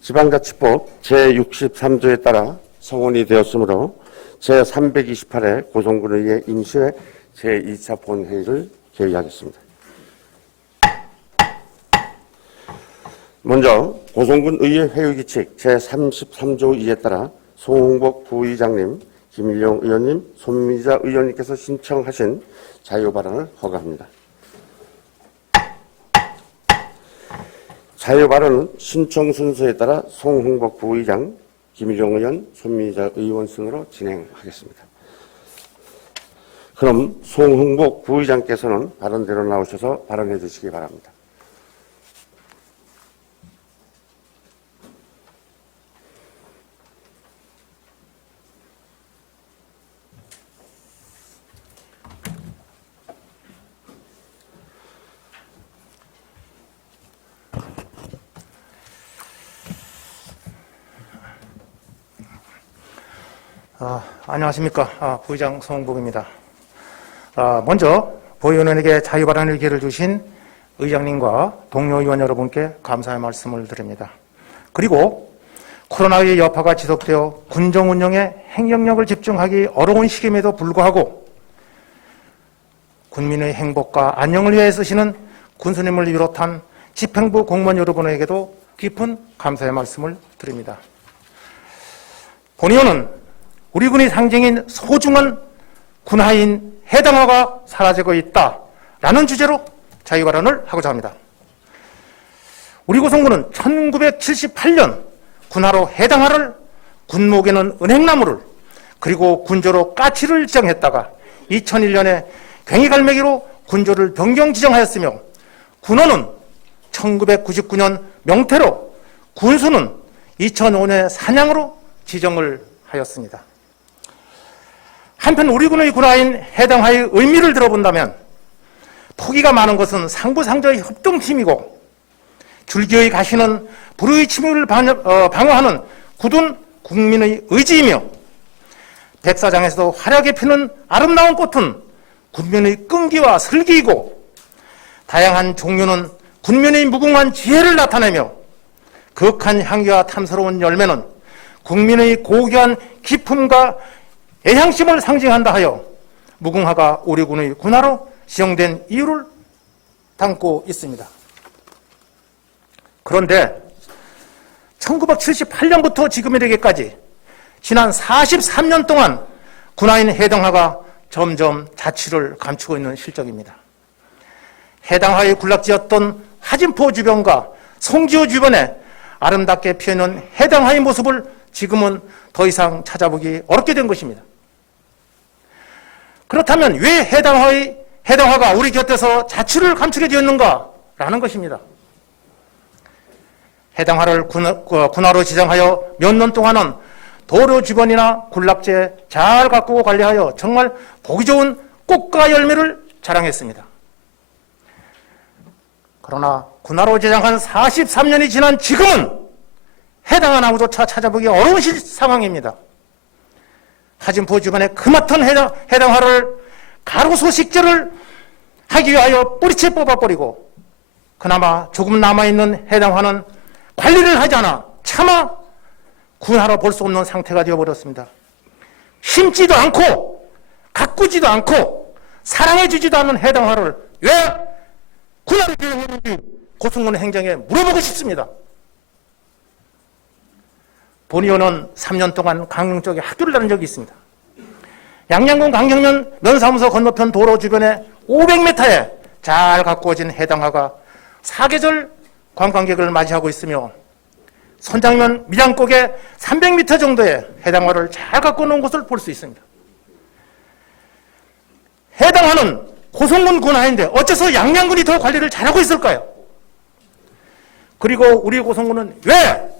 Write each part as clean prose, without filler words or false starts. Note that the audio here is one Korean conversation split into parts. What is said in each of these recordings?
지방자치법 제63조에 따라 성원이 되었으므로 제328회 고성군의회 임시회 제2차 본회의를 개의하겠습니다. 먼저 고성군의회 회의규칙 제33조 2에 따라 송홍복 부의장님, 김일용 의원님, 손미자 의원님께서 신청하신 자유발언을 허가합니다. 자유발언은 신청 순서에 따라 송홍복 부의장, 김일용 의원, 손미자 의원 순으로 진행하겠습니다. 그럼 송홍복 부의장께서는 발언대로 나오셔서 발언해 주시기 바랍니다. 안녕하십니까. 부의장 송홍복입니다. 먼저 부의원에게 자유발언의 기회를 주신 의장님과 동료 의원 여러분께 감사의 말씀을 드립니다. 그리고 코로나의 여파가 지속되어 군정 운영에 행정력을 집중하기 어려운 시기임에도 불구하고 국민의 행복과 안녕을 위해 쓰시는 군수님을 비롯한 집행부 공무원 여러분에게도 깊은 감사의 말씀을 드립니다. 본의원은 우리 군의 상징인 소중한 군화인 해당화가 사라지고 있다라는 주제로 자유발언을 하고자 합니다. 우리 고성군은 1978년 군화로 해당화를, 군목에는 은행나무를, 그리고 군조로 까치를 지정했다가 2001년에 괭이갈매기로 군조를 변경 지정하였으며 군호는 1999년 명태로, 군수는 2005년에 산양으로 지정을 하였습니다. 한편 우리 군의 군화인 해당화의 의미를 들어본다면 포기가 많은 것은 상부상조의 협동심이고 줄기의 가시는 불의 침입을 방어하는 굳은 국민의 의지이며 백사장에서도 화려하게 피는 아름다운 꽃은 군민의 끈기와 슬기이고 다양한 종류는 군민의 무궁한 지혜를 나타내며 극한 향기와 탐스러운 열매는 국민의 고귀한 기품과 애향심을 상징한다 하여 무궁화가 우리 군의 군화로 지정된 이유를 담고 있습니다. 그런데 1978년부터 지금이르기까지 지난 43년 동안 군화인 해당화가 점점 자취를 감추고 있는 실정입니다. 해당화의 군락지였던 화진포 주변과 송지호 주변에 아름답게 피어있는 해당화의 모습을 지금은 더 이상 찾아보기 어렵게 된 것입니다. 그렇다면 왜 해당화가 우리 곁에서 자취를 감추게 되었는가라는 것입니다. 해당화를 군화로 지정하여 몇 년 동안은 도로 주변이나 군락지에 잘 가꾸고 관리하여 정말 보기 좋은 꽃과 열매를 자랑했습니다. 그러나 군화로 지정한 43년이 지난 지금은 해당화 나무조차 찾아보기 어려운 상황입니다. 화진포 주변에 그마튼 해당화를 가로수 식재를 하기 위하여 뿌리채 뽑아버리고 그나마 조금 남아있는 해당화는 관리를 하지 않아 차마 군화로 볼 수 없는 상태가 되어버렸습니다. 심지도 않고 가꾸지도 않고 사랑해주지도 않는 해당화를 왜 군화로 지정했는지 고성군 행정에 물어보고 싶습니다. 본의원은 3년 동안 강릉 쪽에 학교를 다닌 적이 있습니다. 양양군 강경면 면사무소 건너편 도로 주변에 500m에 잘 가꾸어진 해당화가 사계절 관광객을 맞이하고 있으며 선장면 밀양곡에 300m 정도의 해당화를 잘 가꾸어 놓은 것을 볼 수 있습니다. 해당화는 고성군 군화인데 어째서 양양군이 더 관리를 잘하고 있을까요? 그리고 우리 고성군은 왜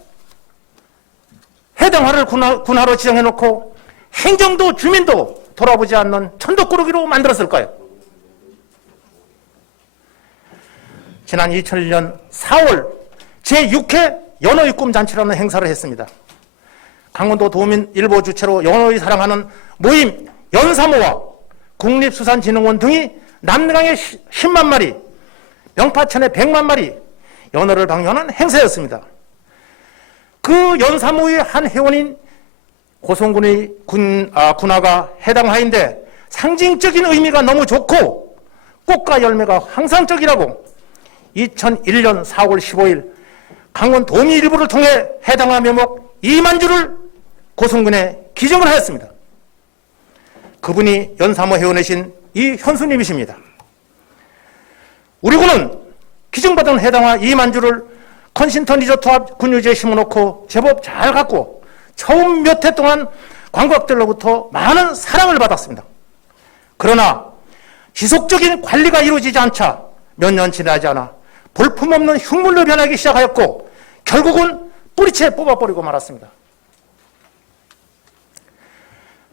해당화를 군화로 지정해놓고 행정도 주민도 돌아보지 않는 천덕꾸러기로 만들었을까요? 지난 2001년 4월 제6회 연어의 꿈 잔치라는 행사를 했습니다. 강원도 도민 일보 주최로 연어의 사랑하는 모임 연사모와 국립수산진흥원 등이 남강에 10만 마리, 명파천에 100만 마리, 연호를 방문하는 행사였습니다. 그 연사모의 한 회원인 고성군의 군화가 해당 화인데 상징적인 의미가 너무 좋고 꽃과 열매가 환상적이라고 2001년 4월 15일 강원 도민일보를 통해 해당화 묘목 2만 주를 고성군에 기증을 하였습니다. 그분이 연사모 회원이신 이 현수님이십니다. 우리 군은 기증받은 해당화 2만 주를 컨신턴 리조트 앞 군유지에 심어놓고 제법 잘 갖고 처음 몇 해 동안 관광객들로부터 많은 사랑을 받았습니다. 그러나 지속적인 관리가 이루어지지 않자 몇 년 지나지 않아 볼품없는 흉물로 변하기 시작하였고 결국은 뿌리채 뽑아버리고 말았습니다.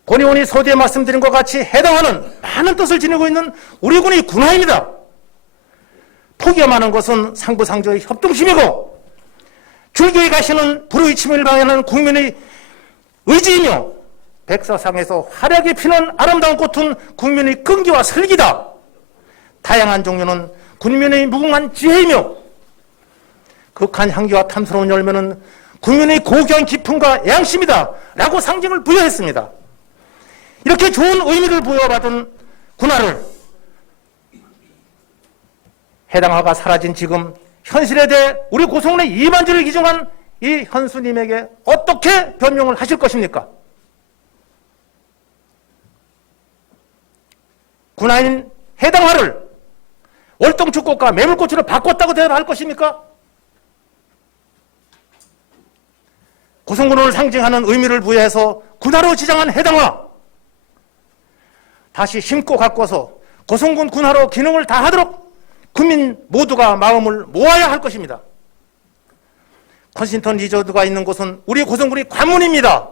권의원이 서두에 말씀드린 것 같이 해당하는 많은 뜻을 지니고 있는 우리 군의 군화입니다. 포기하는 것은 상부상조의 협동심이고 줄기에 가시는 불의 침을 방해하는 국민의 의지이며 백사상에서 화려하게 피는 아름다운 꽃은 국민의 끈기와 슬기다. 다양한 종류는 국민의 무궁한 지혜이며 극한 향기와 탐스러운 열매는 국민의 고귀한 기품과 양심이다 라고 상징을 부여했습니다. 이렇게 좋은 의미를 부여받은 군화를 해당 화가 사라진 지금 현실에 대해 우리 고성군의 2만 주를 기증한 이 현수님에게 어떻게 변명을 하실 것입니까? 군화인 해당 화를 월동축꽃과 매물꽃으로 바꿨다고 대답할 것입니까? 고성군을 상징하는 의미를 부여해서 군화로 지정한 해당 화 다시 심고 가꿔서 고성군 군화로 기능을 다하도록 국민 모두가 마음을 모아야 할 것입니다. 컨신턴 리조트가 있는 곳은 우리 고성군의 관문입니다.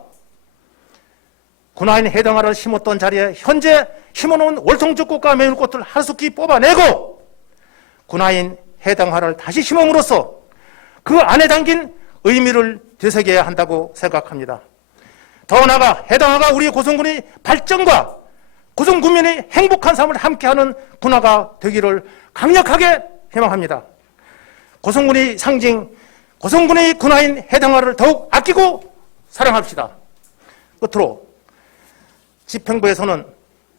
군화인 해당화를 심었던 자리에 현재 심어놓은 월통주꽃과 매울꽃을 하루속히 뽑아내고 군화인 해당화를 다시 심음으로써 그 안에 담긴 의미를 되새겨야 한다고 생각합니다. 더 나아가 해당화가 우리 고성군의 발전과 고성군민의 행복한 삶을 함께하는 군화가 되기를 강력하게 희망합니다. 고성군의 상징, 고성군의 군화인 해당화를 더욱 아끼고 사랑합시다. 끝으로 집행부에서는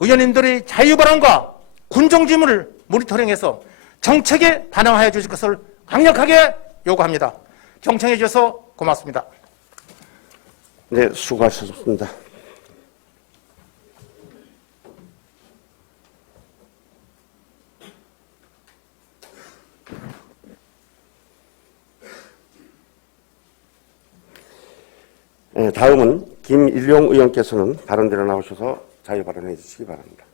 의원님들의 자유발언과 군정지문을 모니터링해서 정책에 반영하여 주실 것을 강력하게 요구합니다. 경청해 주셔서 고맙습니다. 네, 수고하셨습니다. 네, 다음은 김일용 의원께서는 발언대로 나오셔서 자유 발언해 주시기 바랍니다.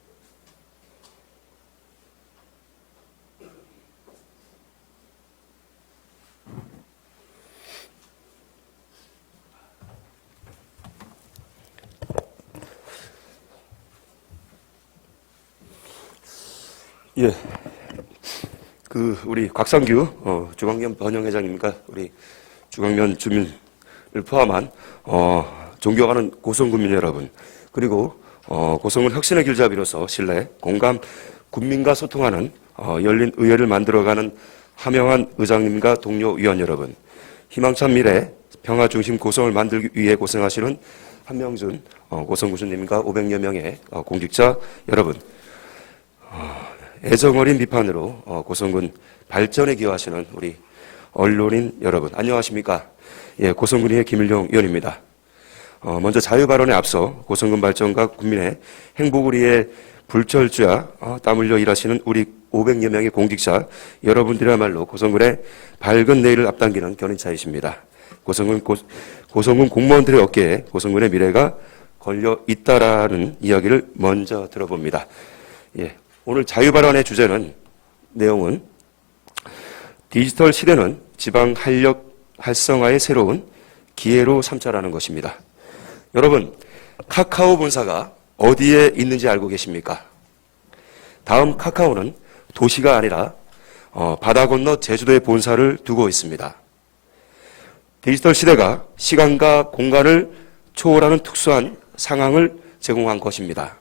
예, 우리 곽상규 중앙면 번영회장님과 우리 중앙면 주민을 포함한 존경하는 고성군민 여러분, 그리고 고성군 혁신의 길잡이로서 신뢰, 공감, 국민과 소통하는 열린 의회를 만들어가는 하명한 의장님과 동료 위원 여러분, 희망찬 미래 평화 중심 고성을 만들기 위해 고생하시는 한명준 고성군수님과 500여 명의 공직자 여러분, 애정어린 비판으로 고성군 발전에 기여하시는 우리 언론인 여러분, 안녕하십니까? 예, 고성군의 김일용 의원입니다. 먼저 자유발언에 앞서 고성군 발전과 국민의 행복을 위해 불철주야 땀 흘려 일하시는 우리 500여 명의 공직자 여러분들이야말로 고성군의 밝은 내일을 앞당기는 견인차이십니다. 고성군 공무원들의 어깨에 고성군의 미래가 걸려 있다라는 이야기를 먼저 들어봅니다. 예, 오늘 자유발언의 주제는, 내용은 디지털 시대는 지방 활력 활성화의 새로운 기회로 삼자라는 것입니다. 여러분, 카카오 본사가 어디에 있는지 알고 계십니까? 다음 카카오는 도시가 아니라 바다 건너 제주도에 본사를 두고 있습니다. 디지털 시대가 시간과 공간을 초월하는 특수한 상황을 제공한 것입니다.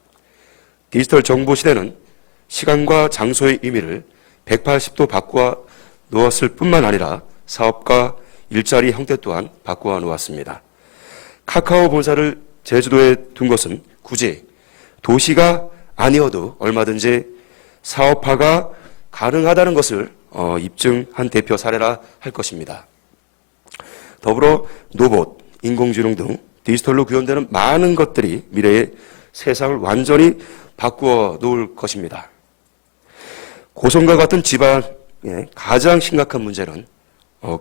디지털 정보 시대는 시간과 장소의 의미를 180도 바꾸어 놓았을 뿐만 아니라 사업과 일자리 형태 또한 바꾸어 놓았습니다. 카카오 본사를 제주도에 둔 것은 굳이 도시가 아니어도 얼마든지 사업화가 가능하다는 것을 입증한 대표 사례라 할 것입니다. 더불어 로봇, 인공지능 등 디지털로 구현되는 많은 것들이 미래의 세상을 완전히 바꾸어 놓을 것입니다. 고성과 같은 지방의 가장 심각한 문제는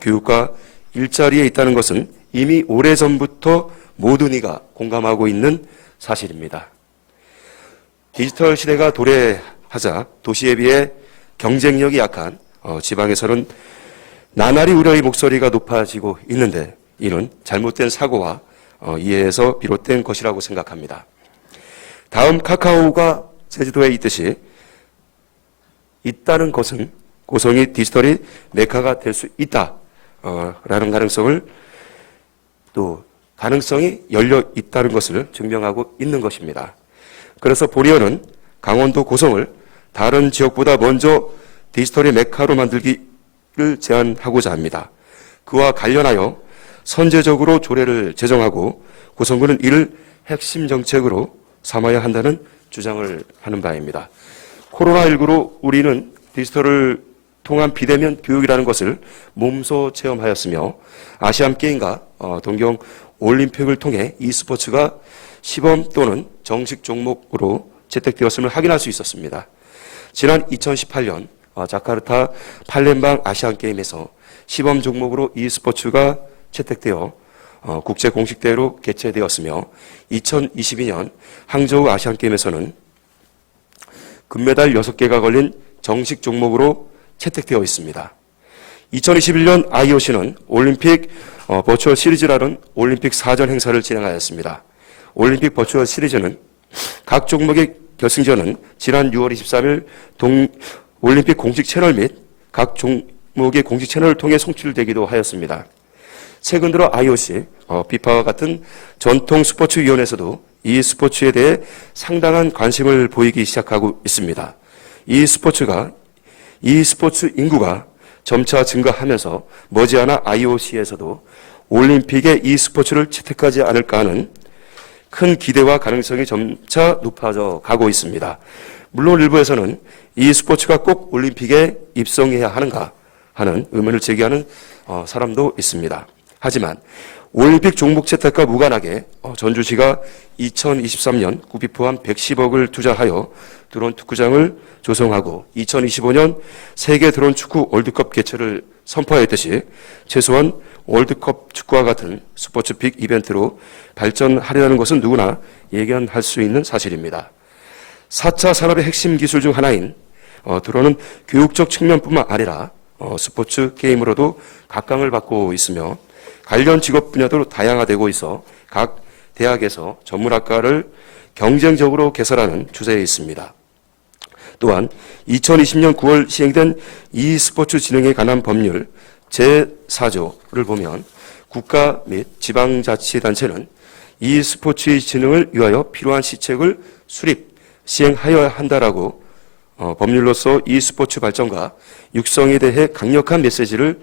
교육과 일자리에 있다는 것은 이미 오래전부터 모든 이가 공감하고 있는 사실입니다. 디지털 시대가 도래하자 도시에 비해 경쟁력이 약한 지방에서는 나날이 우려의 목소리가 높아지고 있는데 이는 잘못된 사고와 이해에서 비롯된 것이라고 생각합니다. 다음 카카오가 제주도에 있듯이 있다는 것은 고성이 디지털이 메카가 될 수 있다라는 가능성을 또 가능성이 열려 있다는 것을 증명하고 있는 것입니다. 그래서 보리언은 강원도 고성을 다른 지역보다 먼저 디지털의 메카로 만들기를 제안하고자 합니다. 그와 관련하여 선제적으로 조례를 제정하고 고성군은 이를 핵심 정책으로 삼아야 한다는 주장을 하는 바입니다. 코로나19로 우리는 디지털을 통한 비대면 교육이라는 것을 몸소 체험하였으며 아시안게임과 동경 올림픽을 통해 e스포츠가 시범 또는 정식 종목으로 채택되었음을 확인할 수 있었습니다. 지난 2018년 자카르타 팔렘방 아시안게임에서 시범 종목으로 e스포츠가 채택되어 국제 공식대회로 개최되었으며 2022년 항저우 아시안게임에서는 금메달 6개가 걸린 정식 종목으로 채택되어 있습니다. 2021년 IOC는 올림픽 버추얼 시리즈라는 올림픽 사전 행사를 진행하였습니다. 올림픽 버추얼 시리즈는 각 종목의 결승전은 지난 6월 23일 올림픽 공식 채널 및 각 종목의 공식 채널을 통해 송출되기도 하였습니다. 최근 들어 IOC, FIFA와 같은 전통 스포츠위원회에서도 이 스포츠에 대해 상당한 관심을 보이기 시작하고 있습니다. 이 스포츠 인구가 점차 증가하면서 머지않아 IOC에서도 올림픽에 이 스포츠를 채택하지 않을까 하는 큰 기대와 가능성이 점차 높아져 가고 있습니다. 물론 일부에서는 이 스포츠가 꼭 올림픽에 입성해야 하는가 하는 의문을 제기하는 사람도 있습니다. 하지만 올림픽 종목 채택과 무관하게 전주시가 2023년 구비 포함 110억을 투자하여 드론 축구장을 조성하고 2025년 세계 드론 축구 월드컵 개최를 선포하였듯이 최소한 월드컵 축구와 같은 스포츠 빅 이벤트로 발전하려는 것은 누구나 예견할 수 있는 사실입니다. 4차 산업의 핵심 기술 중 하나인 드론은 교육적 측면뿐만 아니라 스포츠 게임으로도 각광을 받고 있으며 관련 직업 분야도 다양화되고 있어 각 대학에서 전문학과를 경쟁적으로 개설하는 추세에 있습니다. 또한 2020년 9월 시행된 e스포츠 진흥에 관한 법률 제4조를 보면 국가 및 지방자치단체는 e스포츠의 진흥을 위하여 필요한 시책을 수립, 시행하여야 한다라고 법률로서 e스포츠 발전과 육성에 대해 강력한 메시지를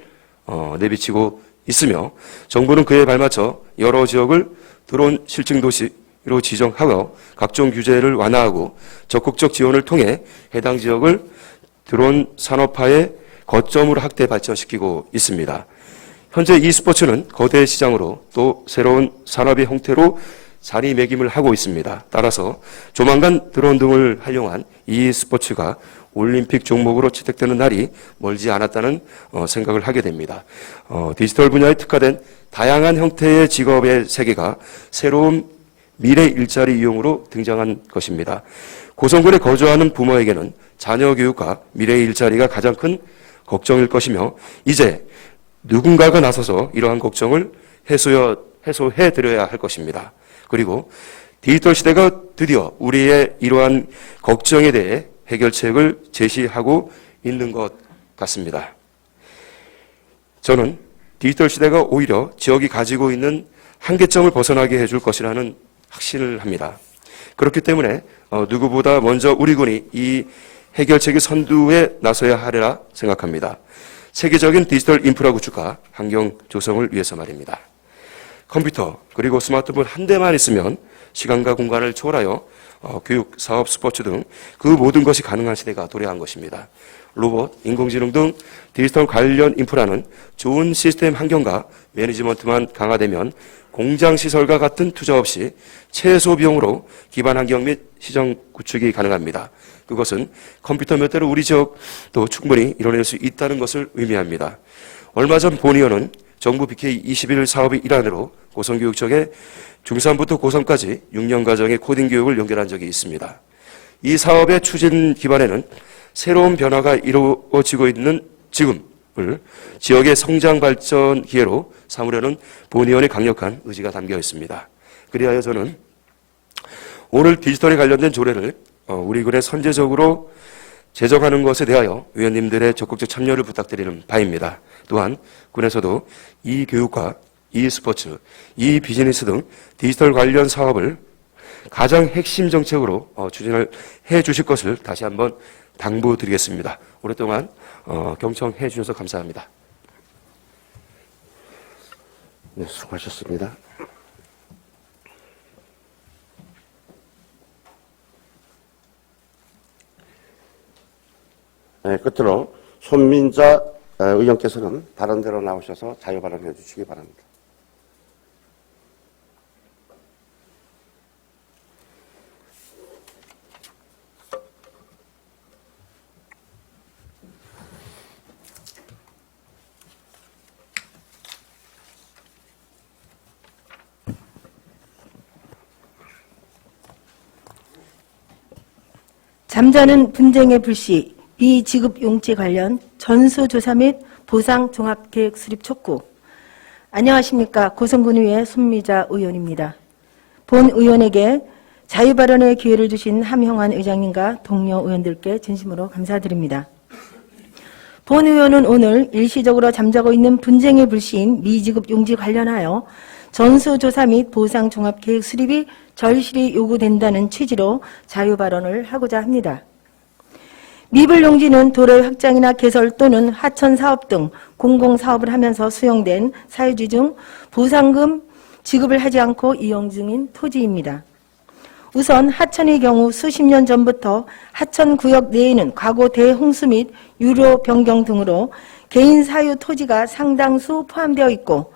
내비치고 있으며 정부는 그에 발맞춰 여러 지역을 드론 실증 도시로 지정하고 각종 규제를 완화하고 적극적 지원을 통해 해당 지역을 드론 산업화의 거점으로 확대 발전시키고 있습니다. 현재 e스포츠는 거대 시장으로 또 새로운 산업의 형태로 자리매김을 하고 있습니다. 따라서 조만간 드론 등을 활용한 e스포츠가 올림픽 종목으로 채택되는 날이 멀지 않았다는 생각을 하게 됩니다. 디지털 분야에 특화된 다양한 형태의 직업의 세계가 새로운 미래 일자리 이용으로 등장한 것입니다. 고성군에 거주하는 부모에게는 자녀 교육과 미래 일자리가 가장 큰 걱정일 것이며 이제 누군가가 나서서 이러한 걱정을 해소해드려야 할 것입니다. 그리고 디지털 시대가 드디어 우리의 이러한 걱정에 대해 해결책을 제시하고 있는 것 같습니다. 저는 디지털 시대가 오히려 지역이 가지고 있는 한계점을 벗어나게 해줄 것이라는 확신을 합니다. 그렇기 때문에 누구보다 먼저 우리 군이 이 해결책의 선두에 나서야 하리라 생각합니다. 세계적인 디지털 인프라 구축과 환경 조성을 위해서 말입니다. 컴퓨터 그리고 스마트폰 한 대만 있으면 시간과 공간을 초월하여 교육, 사업, 스포츠 등 그 모든 것이 가능한 시대가 도래한 것입니다. 로봇, 인공지능 등 디지털 관련 인프라는 좋은 시스템 환경과 매니지먼트만 강화되면 공장 시설과 같은 투자 없이 최소 비용으로 기반 환경 및 시장 구축이 가능합니다. 그것은 컴퓨터 몇 대로 우리 지역도 충분히 이뤄낼 수 있다는 것을 의미합니다. 얼마 전 본 의원은 정부 BK21 사업의 일환으로 고성교육청에 중3부터 고3까지 6년 과정의 코딩 교육을 연결한 적이 있습니다. 이 사업의 추진 기반에는 새로운 변화가 이루어지고 있는 지금을 지역의 성장 발전 기회로 삼으려는 본 의원의 강력한 의지가 담겨 있습니다. 그리하여 저는 오늘 디지털에 관련된 조례를 우리 군에 선제적으로 제정하는 것에 대하여 의원님들의 적극적 참여를 부탁드리는 바입니다. 또한 군에서도 이 교육과 이 스포츠, 이 비즈니스 등 디지털 관련 사업을 가장 핵심 정책으로 추진을 해 주실 것을 다시 한번 당부드리겠습니다. 오랫동안 경청해 주셔서 감사합니다. 네, 수고하셨습니다. 네, 끝으로 손민자 의원께서는 다른 데로 나오셔서 자유 발언해 주시기 바랍니다. 잠자는 분쟁의 불씨, 미지급 용지 관련 전수조사 및 보상 종합계획 수립 촉구. 안녕하십니까. 고성군의회 손미자 의원입니다. 본 의원에게 자유발언의 기회를 주신 함형환 의장님과 동료 의원들께 진심으로 감사드립니다. 본 의원은 오늘 일시적으로 잠자고 있는 분쟁의 불씨인 미지급 용지 관련하여 전수조사 및 보상 종합계획 수립이 절실히 요구된다는 취지로 자유발언을 하고자 합니다. 미불용지는 도로의 확장이나 개설 또는 하천사업 등 공공사업을 하면서 수용된 사유지 중 보상금 지급을 하지 않고 이용 중인 토지입니다. 우선 하천의 경우 수십 년 전부터 하천구역 내에는 과거 대홍수 및 유로 변경 등으로 개인 사유 토지가 상당수 포함되어 있고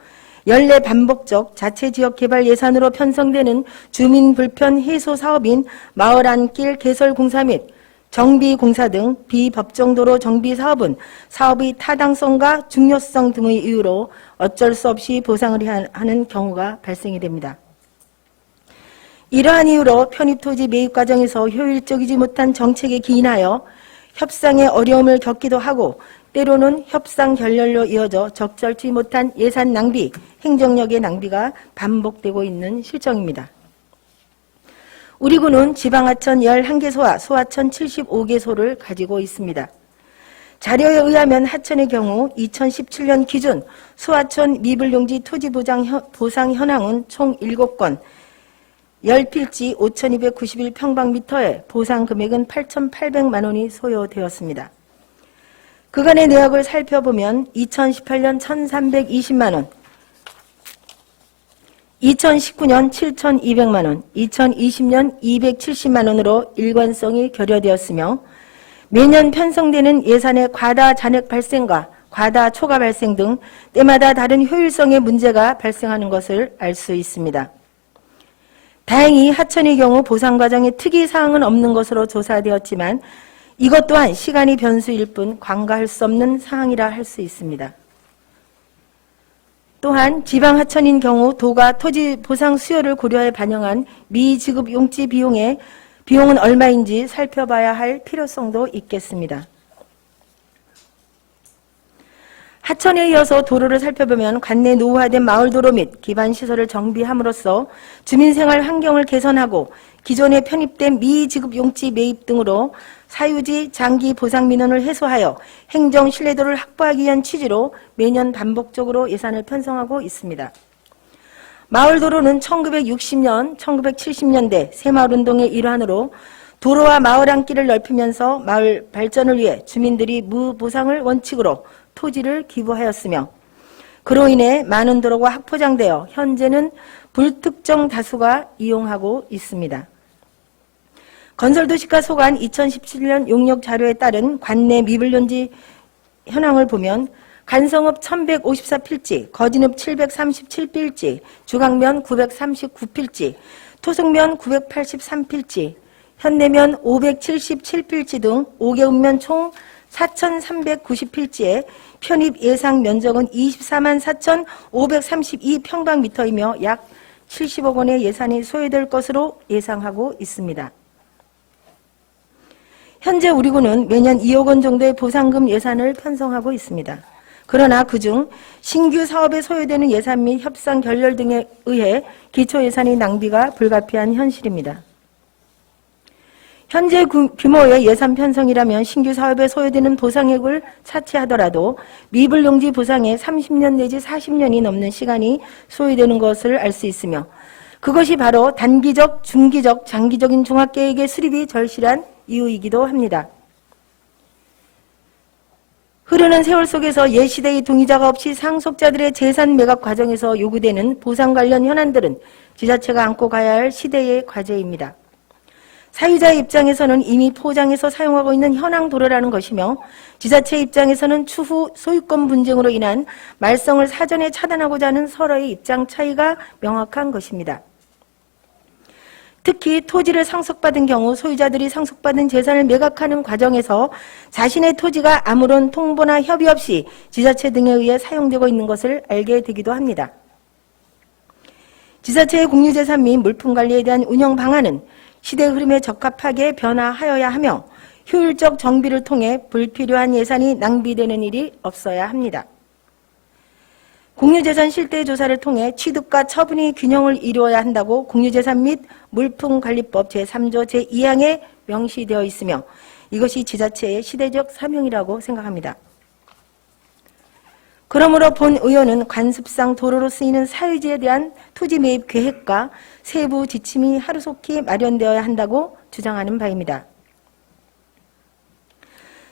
연례 반복적 자체지역 개발 예산으로 편성되는 주민 불편 해소 사업인 마을 안길 개설 공사 및 정비 공사 등 비법정 도로 정비 사업은 사업의 타당성과 중요성 등의 이유로 어쩔 수 없이 보상을 하는 경우가 발생이 됩니다. 이러한 이유로 편입토지 매입 과정에서 효율적이지 못한 정책에 기인하여 협상에 어려움을 겪기도 하고 때로는 협상 결렬로 이어져 적절치 못한 예산 낭비, 행정력의 낭비가 반복되고 있는 실정입니다. 우리 군은 지방하천 11개소와 소하천 75개소를 가지고 있습니다. 자료에 의하면 하천의 경우 2017년 기준 소하천 미불용지 토지 보상 현황은 총 7건, 10필지 5,291평방미터에 보상 금액은 8,800만 원이 소요되었습니다. 그간의 내역을 살펴보면 2018년 1,320만 원, 2019년 7,200만 원, 2020년 270만 원으로 일관성이 결여되었으며 매년 편성되는 예산의 과다 잔액 발생과 과다 초과 발생 등 때마다 다른 효율성의 문제가 발생하는 것을 알 수 있습니다. 다행히 하천의 경우 보상 과정에 특이사항은 없는 것으로 조사되었지만 이것 또한 시간이 변수일 뿐 간과할 수 없는 사항이라 할 수 있습니다. 또한 지방하천인 경우 도가 토지 보상 수요를 고려해 반영한 미지급 용지 비용은 얼마인지 살펴봐야 할 필요성도 있겠습니다. 하천에 이어서 도로를 살펴보면 관내 노후화된 마을도로 및 기반시설을 정비함으로써 주민생활 환경을 개선하고 기존에 편입된 미지급 용지 매입 등으로 사유지 장기 보상 민원을 해소하여 행정 신뢰도를 확보하기 위한 취지로 매년 반복적으로 예산을 편성하고 있습니다. 마을도로는 1960년, 1970년대 새마을운동의 일환으로 도로와 마을 안길을 넓히면서 마을 발전을 위해 주민들이 무보상을 원칙으로 토지를 기부하였으며 그로 인해 많은 도로가 확포장되어 현재는 불특정 다수가 이용하고 있습니다. 건설도시가 소관 2017년 용역 자료에 따른 관내 미불용지 현황을 보면 간성읍 1154필지, 거진읍 737필지, 주강면 939필지, 토승면 983필지, 현내면 577필지 등 5개 읍면 총 4,390필지에 편입 예상 면적은 24만 4,532평방미터이며 약 70억 원의 예산이 소요될 것으로 예상하고 있습니다. 현재 우리 군은 매년 2억 원 정도의 보상금 예산을 편성하고 있습니다. 그러나 그중 신규 사업에 소요되는 예산 및 협상 결렬 등에 의해 기초 예산의 낭비가 불가피한 현실입니다. 현재 규모의 예산 편성이라면 신규 사업에 소요되는 보상액을 차치하더라도 미불용지 보상에 30년 내지 40년이 넘는 시간이 소요되는 것을 알 수 있으며 그것이 바로 단기적, 중기적, 장기적인 종합계획의 수립이 절실한 이유이기도 합니다. 흐르는 세월 속에서 옛 시대의 동의자가 없이 상속자들의 재산 매각 과정에서 요구되는 보상 관련 현안들은 지자체가 안고 가야 할 시대의 과제입니다. 사유자의 입장에서는 이미 포장해서 사용하고 있는 현황 도로라는 것이며 지자체 입장에서는 추후 소유권 분쟁으로 인한 말썽을 사전에 차단하고자 하는 서로의 입장 차이가 명확한 것입니다. 특히 토지를 상속받은 경우 소유자들이 상속받은 재산을 매각하는 과정에서 자신의 토지가 아무런 통보나 협의 없이 지자체 등에 의해 사용되고 있는 것을 알게 되기도 합니다. 지자체의 공유재산 및 물품관리에 대한 운영 방안은 시대 흐름에 적합하게 변화하여야 하며 효율적 정비를 통해 불필요한 예산이 낭비되는 일이 없어야 합니다. 공유재산 실태조사를 통해 취득과 처분의 균형을 이루어야 한다고 공유재산 및 물품관리법 제3조 제2항에 명시되어 있으며 이것이 지자체의 시대적 사명이라고 생각합니다. 그러므로 본 의원은 관습상 도로로 쓰이는 사유지에 대한 토지 매입 계획과 세부 지침이 하루속히 마련되어야 한다고 주장하는 바입니다.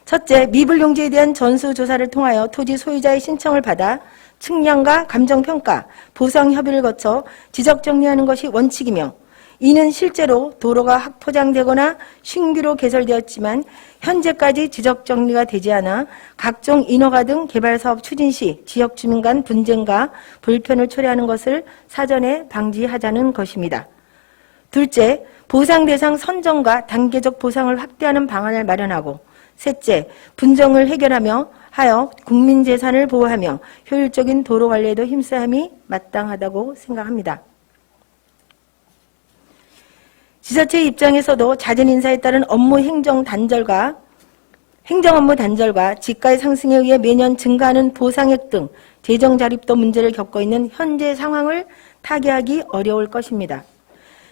첫째, 미불용지에 대한 전수조사를 통하여 토지 소유자의 신청을 받아 측량과 감정평가, 보상협의를 거쳐 지적정리하는 것이 원칙이며 이는 실제로 도로가 확포장되거나 신규로 개설되었지만 현재까지 지적정리가 되지 않아 각종 인허가 등 개발사업 추진 시 지역주민 간 분쟁과 불편을 초래하는 것을 사전에 방지하자는 것입니다. 둘째, 보상 대상 선정과 단계적 보상을 확대하는 방안을 마련하고 셋째, 분쟁을 해결하며 하여 국민 재산을 보호하며 효율적인 도로 관리에도 힘써야 함이 마땅하다고 생각합니다. 지자체 입장에서도 잦은 인사에 따른 행정 업무 단절과 지가의 상승에 의해 매년 증가하는 보상액 등 재정 자립도 문제를 겪고 있는 현재 상황을 타개하기 어려울 것입니다.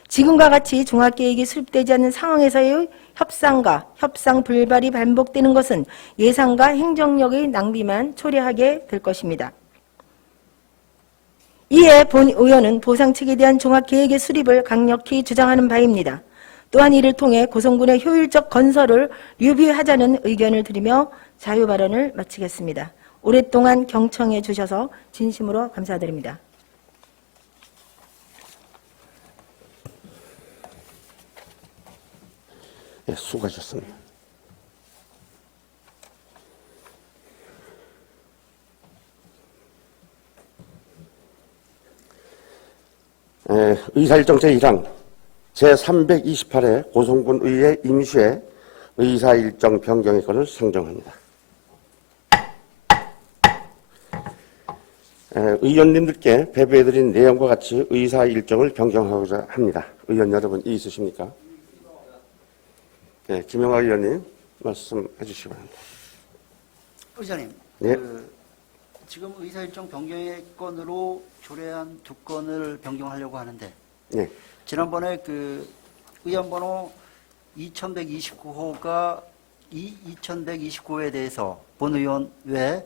지금과 같이 종합계획이 수립되지 않는 상황에서의 협상과 협상 불발이 반복되는 것은 예산과 행정력의 낭비만 초래하게 될 것입니다. 이에 본 의원은 보상책에 대한 종합계획의 수립을 강력히 주장하는 바입니다. 또한 이를 통해 고성군의 효율적 건설을 유비하자는 의견을 드리며 자유발언을 마치겠습니다. 오랫동안 경청해 주셔서 진심으로 감사드립니다. 예, 수고하셨습니다. 의사일정 제1항 제328회 고성군 의회 임시회 의사일정 변경의 건을 상정합니다. 의원님들께 배부해드린 내용과 같이 의사일정을 변경하고자 합니다. 의원 여러분 이의 있으십니까? 네, 김영하 의원님 말씀해 주시기 바랍니다. 의장님, 네. 지금 의사일정 변경의 건으로 조례안 2건을 변경하려고 하는데 네. 지난번에 의안번호 2129호가 2129호에 대해서 본 의원 외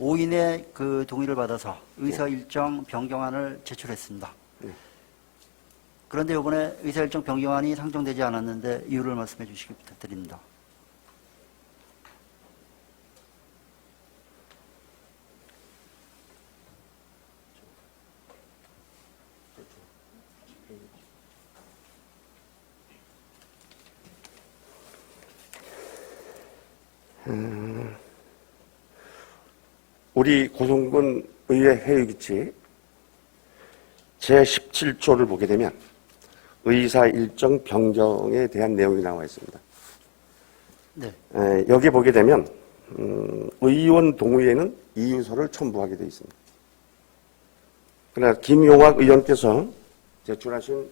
5인의 동의를 받아서 의사일정 변경안을 제출했습니다. 그런데 이번에 의사일정 변경안이 상정되지 않았는데 이유를 말씀해 주시기 부탁드립니다. 우리 고성군 의회 회의규칙 제17조를 보게 되면 의사 일정 변경에 대한 내용이 나와 있습니다. 네. 여기 보게 되면 의원 동의에는 이유서를 첨부하게 되어 있습니다. 그러나 김용학 의원께서 제출하신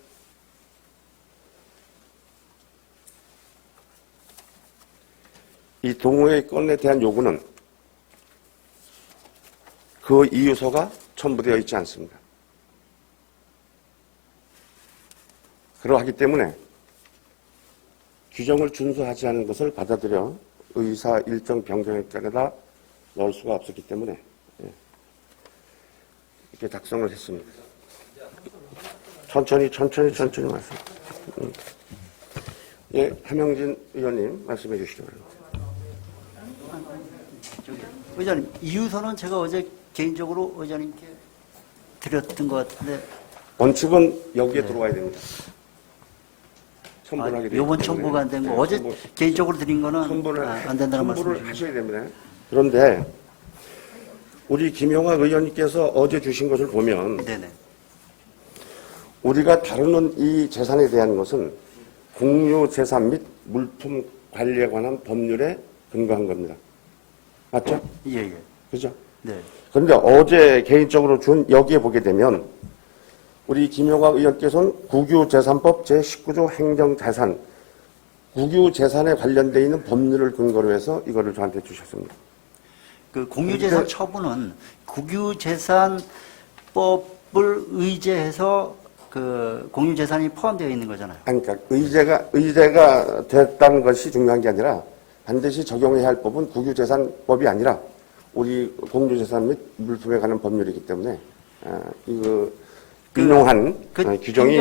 이 동의의 건에 대한 요구는 그 이유서가 첨부되어 있지 않습니다. 그러하기 때문에 규정을 준수하지 않은 것을 받아들여 의사 일정 변경에 따라 넣을 수가 없었기 때문에 이렇게 작성을 했습니다. 천천히 말씀. 예, 하명진 의원님 말씀해 주시기 바랍니다. 의장님, 이유서는 제가 어제 개인적으로 의장님께 드렸던 것 같은데. 원칙은 여기에 들어와야 됩니다. 첨부를 하게 되기 요번 때문에. 첨부가 안 된 거. 네, 어제 첨부. 개인적으로 드린 거는 안 된다는 첨부를 말씀이시죠? 하셔야 됩니다. 그런데 우리 김용학 의원님께서 어제 주신 것을 보면 네네. 우리가 다루는 이 재산에 대한 것은 공유재산 및 물품 관리에 관한 법률에 근거한 겁니다. 맞죠? 예. 그죠? 네. 그런데 어제 개인적으로 준 여기에 보게 되면 우리 김용학 의원께서는 국유재산법 제19조 행정재산, 국유재산에 관련되어 있는 법률을 근거로 해서 이거를 저한테 주셨습니다. 그 공유재산 처분은 국유재산법을 의제해서 그 공유재산이 포함되어 있는 거잖아요. 아니, 그러니까 의제가 됐다는 것이 중요한 게 아니라 반드시 적용해야 할 법은 국유재산법이 아니라 우리 공유재산 및 물품에 관한 법률이기 때문에 이거 인용한 규정이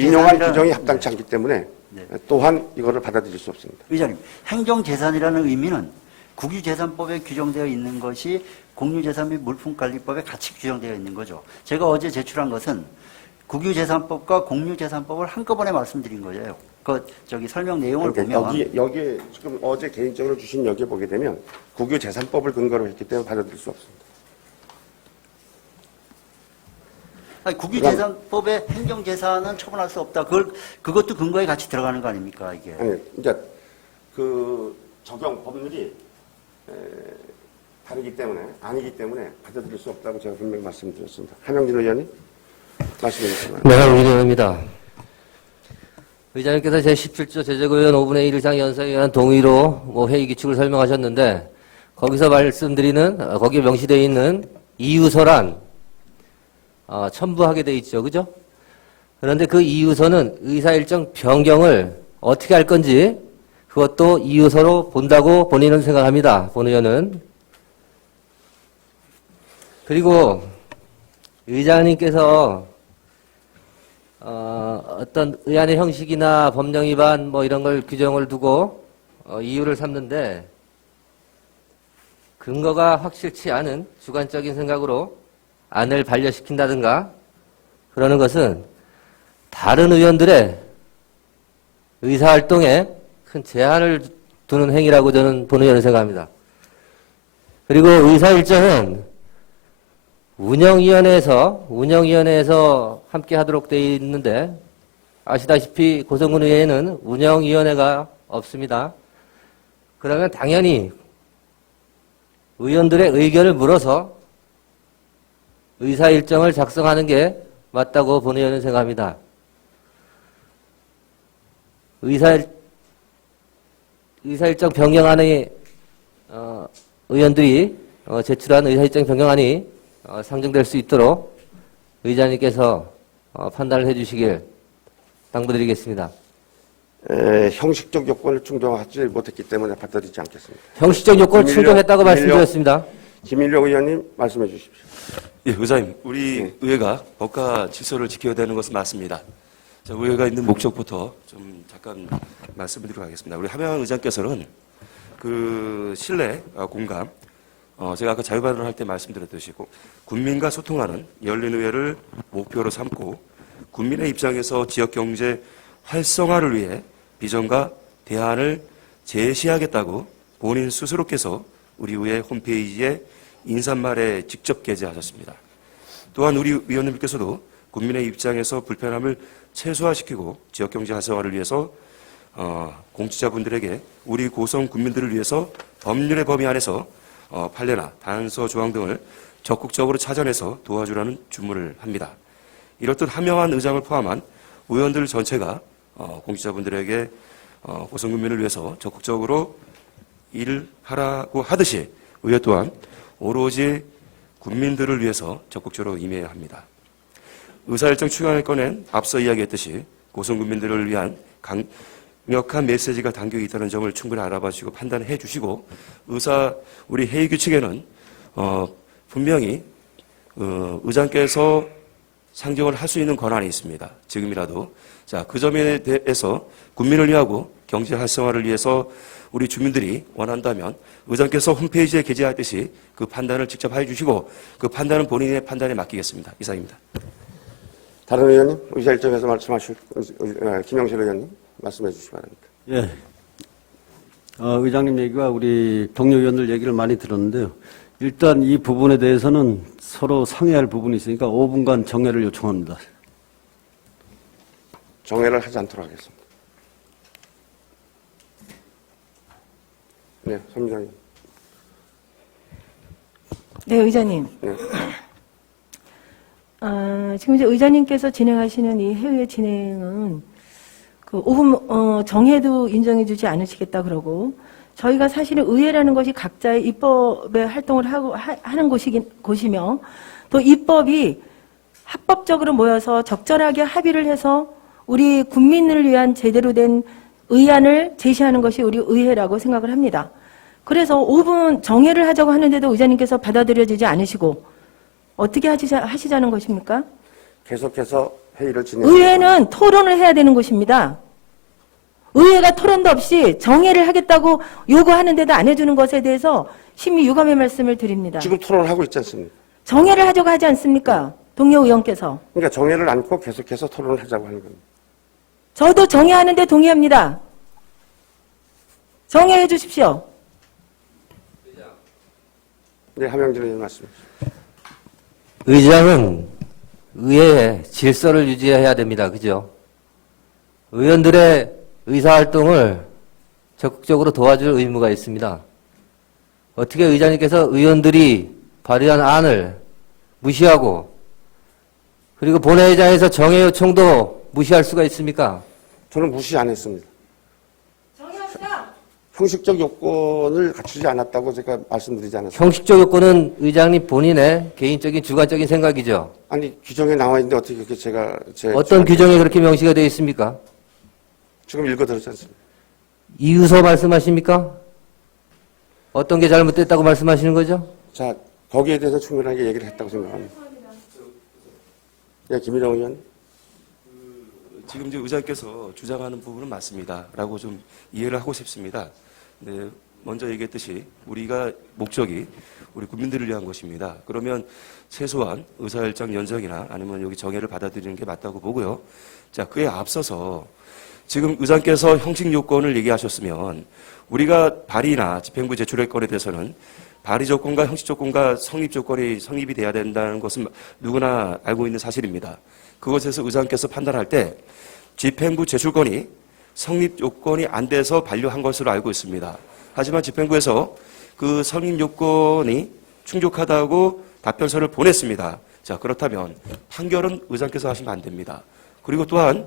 인용한 규정이 합당치 않기 때문에 네. 또한 이거를 받아들일 수 없습니다. 의장님, 행정재산이라는 의미는 국유재산법에 규정되어 있는 것이 공유재산 및 물품관리법에 같이 규정되어 있는 거죠. 제가 어제 제출한 것은 국유재산법과 공유재산법을 한꺼번에 말씀드린 거예요. 설명 내용을 그러니까 보면 여기 지금 어제 개인적으로 주신 여기에 보게 되면 국유재산법을 근거로 했기 때문에 받아들일 수 없습니다. 아니, 국유재산법에 행정재산은 처분할 수 없다. 그것도 근거에 같이 들어가는 거 아닙니까, 이게? 아니, 그러니까 그 적용 법률이 다르기 때문에 아니기 때문에 받아들일 수 없다고 제가 분명히 말씀드렸습니다. 하명진 의원님 말씀해 주시면. 네, 의원입니다. 의장님께서 제17조 제적의원 5분의 1 이상 연사에 의한 동의로 회의 규칙을 설명하셨는데 거기서 말씀드리는 거기에 명시되어 있는 이유서란 첨부하게 돼 있죠, 그죠? 그런데 그 이유서는 의사 일정 변경을 어떻게 할 건지 그것도 이유서로 본다고 본인은 생각합니다. 본 의원은. 그리고 의장님께서 어떤 의안의 형식이나 법령 위반 이런 걸 규정을 두고 이유를 삼는데 근거가 확실치 않은 주관적인 생각으로 안을 반려시킨다든가 그러는 것은 다른 의원들의 의사활동에 큰 제한을 두는 행위라고 저는 본 의원은 생각합니다. 그리고 의사일정은 운영위원회에서 함께 하도록 되어 있는데 아시다시피 고성군 의회에는 운영위원회가 없습니다. 그러면 당연히 의원들의 의견을 물어서 의사일정을 작성하는 게 맞다고 본 의원은 생각합니다. 의사일정 변경안의 의원들이 제출한 의사일정 변경안이 상정될 수 있도록 의장님께서 판단을 해주시길 당부드리겠습니다. 형식적 요건을 충족하지 못했기 때문에 받아들이지 않겠습니다. 형식적 요건을 충족했다고 말씀드렸습니다. 김일령 의원님 말씀해 주십시오. 예, 의장님, 우리 의회가 법과 질서를 지켜야 되는 것은 맞습니다. 자, 우회가 있는 목적부터 좀 잠깐 말씀을 드리도록 하겠습니다. 우리 함양한 의장께서는 그 신뢰 공감, 제가 아까 자유발언을 할 때 말씀드렸듯이 국민과 소통하는 열린 의회를 목표로 삼고 국민의 입장에서 지역경제 활성화를 위해 비전과 대안을 제시하겠다고 본인 스스로께서 우리 의회 홈페이지에 인사말에 직접 게재하셨습니다. 또한 우리 위원님께서도 국민의 입장에서 불편함을 최소화시키고 지역경제 활성화를 위해서 공직자분들에게 우리 고성 국민들을 위해서 법률의 범위 안에서 판례나 단서 조항 등을 적극적으로 찾아내서 도와주라는 주문을 합니다. 이렇듯 함양한 의장을 포함한 의원들 전체가 공직자분들에게 고성 국민을 위해서 적극적으로 일하라고 하듯이 의회 또한 오로지 국민들을 위해서 적극적으로 임해야 합니다. 의사일정 추경을 꺼낸 앞서 이야기했듯이 고성 국민들을 위한 강력한 메시지가 담겨 있다는 점을 충분히 알아봐 주시고 판단해 주시고 우리 회의 규칙에는 분명히 의장께서 상정을 할 수 있는 권한이 있습니다. 지금이라도. 자, 그 점에 대해서 국민을 위하고 경제 활성화를 위해서 우리 주민들이 원한다면 의장께서 홈페이지에 게재하듯이 그 판단을 직접 해주시고 그 판단은 본인의 판단에 맡기겠습니다. 이상입니다. 다른 의원님, 의사 일정에서 말씀하실 김영실 의원님 말씀해 주시기 바랍니다. 예. 의장님 얘기와 우리 동료 의원들 얘기를 많이 들었는데요. 일단 이 부분에 대해서는 서로 상의할 부분이 있으니까 5분간 정회를 요청합니다. 정회를 하지 않도록 하겠습니다. 네, 선미장님. 네, 의장님. 네. 지금 이제 의장님께서 진행하시는 이 회의 진행은 그 5분 정해도 인정해주지 않으시겠다 그러고 저희가 사실은 의회라는 것이 각자의 입법의 활동을 하는 곳이며 또 입법이 합법적으로 모여서 적절하게 합의를 해서 우리 국민을 위한 제대로 된 의안을 제시하는 것이 우리 의회라고 생각을 합니다. 그래서 5분 정회를 하자고 하는데도 의장님께서 받아들여지지 않으시고 어떻게 하시자는 것입니까? 계속해서 회의를 진행. 의회는 토론을 해야 되는 곳입니다. 의회가 토론도 없이 정회를 하겠다고 요구하는데도 안 해주는 것에 대해서 심히 유감의 말씀을 드립니다. 지금 토론을 하고 있지 않습니까? 정회를 하자고 하지 않습니까? 동료 의원께서. 그러니까 정회를 안고 계속해서 토론을 하자고 하는 겁니다. 저도 정회하는데 동의합니다. 정회해 주십시오. 네, 함영진 의원 말씀. 의장은 의회의 질서를 유지해야 됩니다. 그죠? 의원들의 의사활동을 적극적으로 도와줄 의무가 있습니다. 어떻게 의장님께서 의원들이 발의한 안을 무시하고 그리고 본회의장에서 정회 요청도 무시할 수가 있습니까? 저는 무시 안 했습니다. 정회합시다. 형식적 요건을 갖추지 않았다고 제가 말씀드리지 않았습니다. 형식적 요건은 의장님 본인의 개인적인 주관적인 생각이죠. 아니, 규정에 나와 있는데 어떻게 그렇게 제가 어떤 규정에 그렇게 명시가 되어 있습니까? 지금 읽어드렸지 않습니까? 이유서 말씀하십니까? 어떤 게 잘못됐다고 말씀하시는 거죠? 자, 거기에 대해서 충분하게 얘기를 했다고 생각합니다. 네, 김일영 의원. 지금 이제 의장께서 주장하는 부분은 맞습니다. 라고 좀 이해를 하고 싶습니다. 네, 먼저 얘기했듯이 우리가 목적이 우리 국민들을 위한 것입니다. 그러면 최소한 의사일정 연장이나 아니면 여기 정회를 받아들이는 게 맞다고 보고요. 자, 그에 앞서서 지금 의장께서 형식 요건을 얘기하셨으면 우리가 발의나 집행부 제출할 건에 대해서는 발의 조건과 형식 조건과 성립 조건이 성립이 돼야 된다는 것은 누구나 알고 있는 사실입니다. 그것에서 의장께서 판단할 때 집행부 제출권이 성립 요건이 안 돼서 반려한 것으로 알고 있습니다. 하지만 집행부에서 그 성립 요건이 충족하다고 답변서를 보냈습니다. 자, 그렇다면 판결은 의장께서 하시면 안 됩니다. 그리고 또한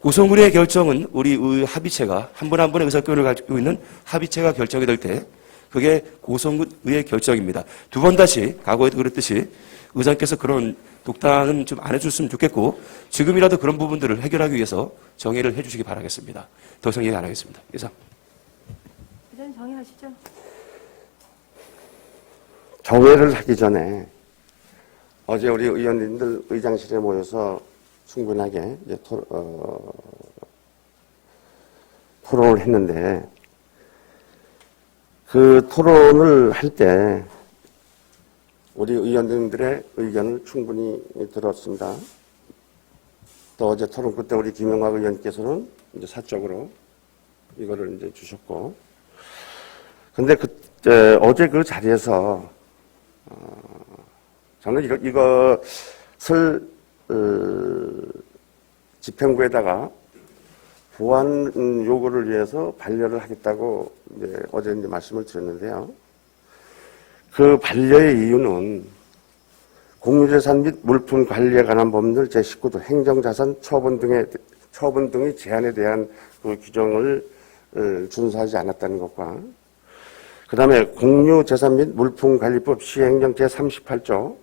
고성군의 결정은 우리 의 합의체가 한 분 한 분의 의사결을 가지고 있는 합의체가 결정이 될 때 그게 고성군의 결정입니다. 두 번 다시 과거에도 그랬듯이 의장께서 그런 독단은 좀 안 해줬으면 좋겠고 지금이라도 그런 부분들을 해결하기 위해서 정의를 해주시기 바라겠습니다. 더 이상 얘기 안 하겠습니다. 이상. 의장님 정의하시죠. 정회를 하기 전에 어제 우리 의원님들 의장실에 모여서 충분하게 이제 토론을 했는데 그 토론을 할 때 우리 의원님들의 의견을 충분히 들었습니다. 또 어제 토론 끝때 우리 김영학 의원께서는 이제 사적으로 이거를 이제 주셨고, 근데 그때 어제 그 자리에서 저는 이것을 집행부에다가 보완 요구를 위해서 반려를 하겠다고 이제 어제 이제 말씀을 드렸는데요. 그 반려의 이유는 공유재산 및 물품 관리에 관한 법률 제19조 행정자산 처분 등의 제한에 대한 그 규정을 준수하지 않았다는 것과, 그 다음에 공유재산 및 물품관리법 시행령 제38조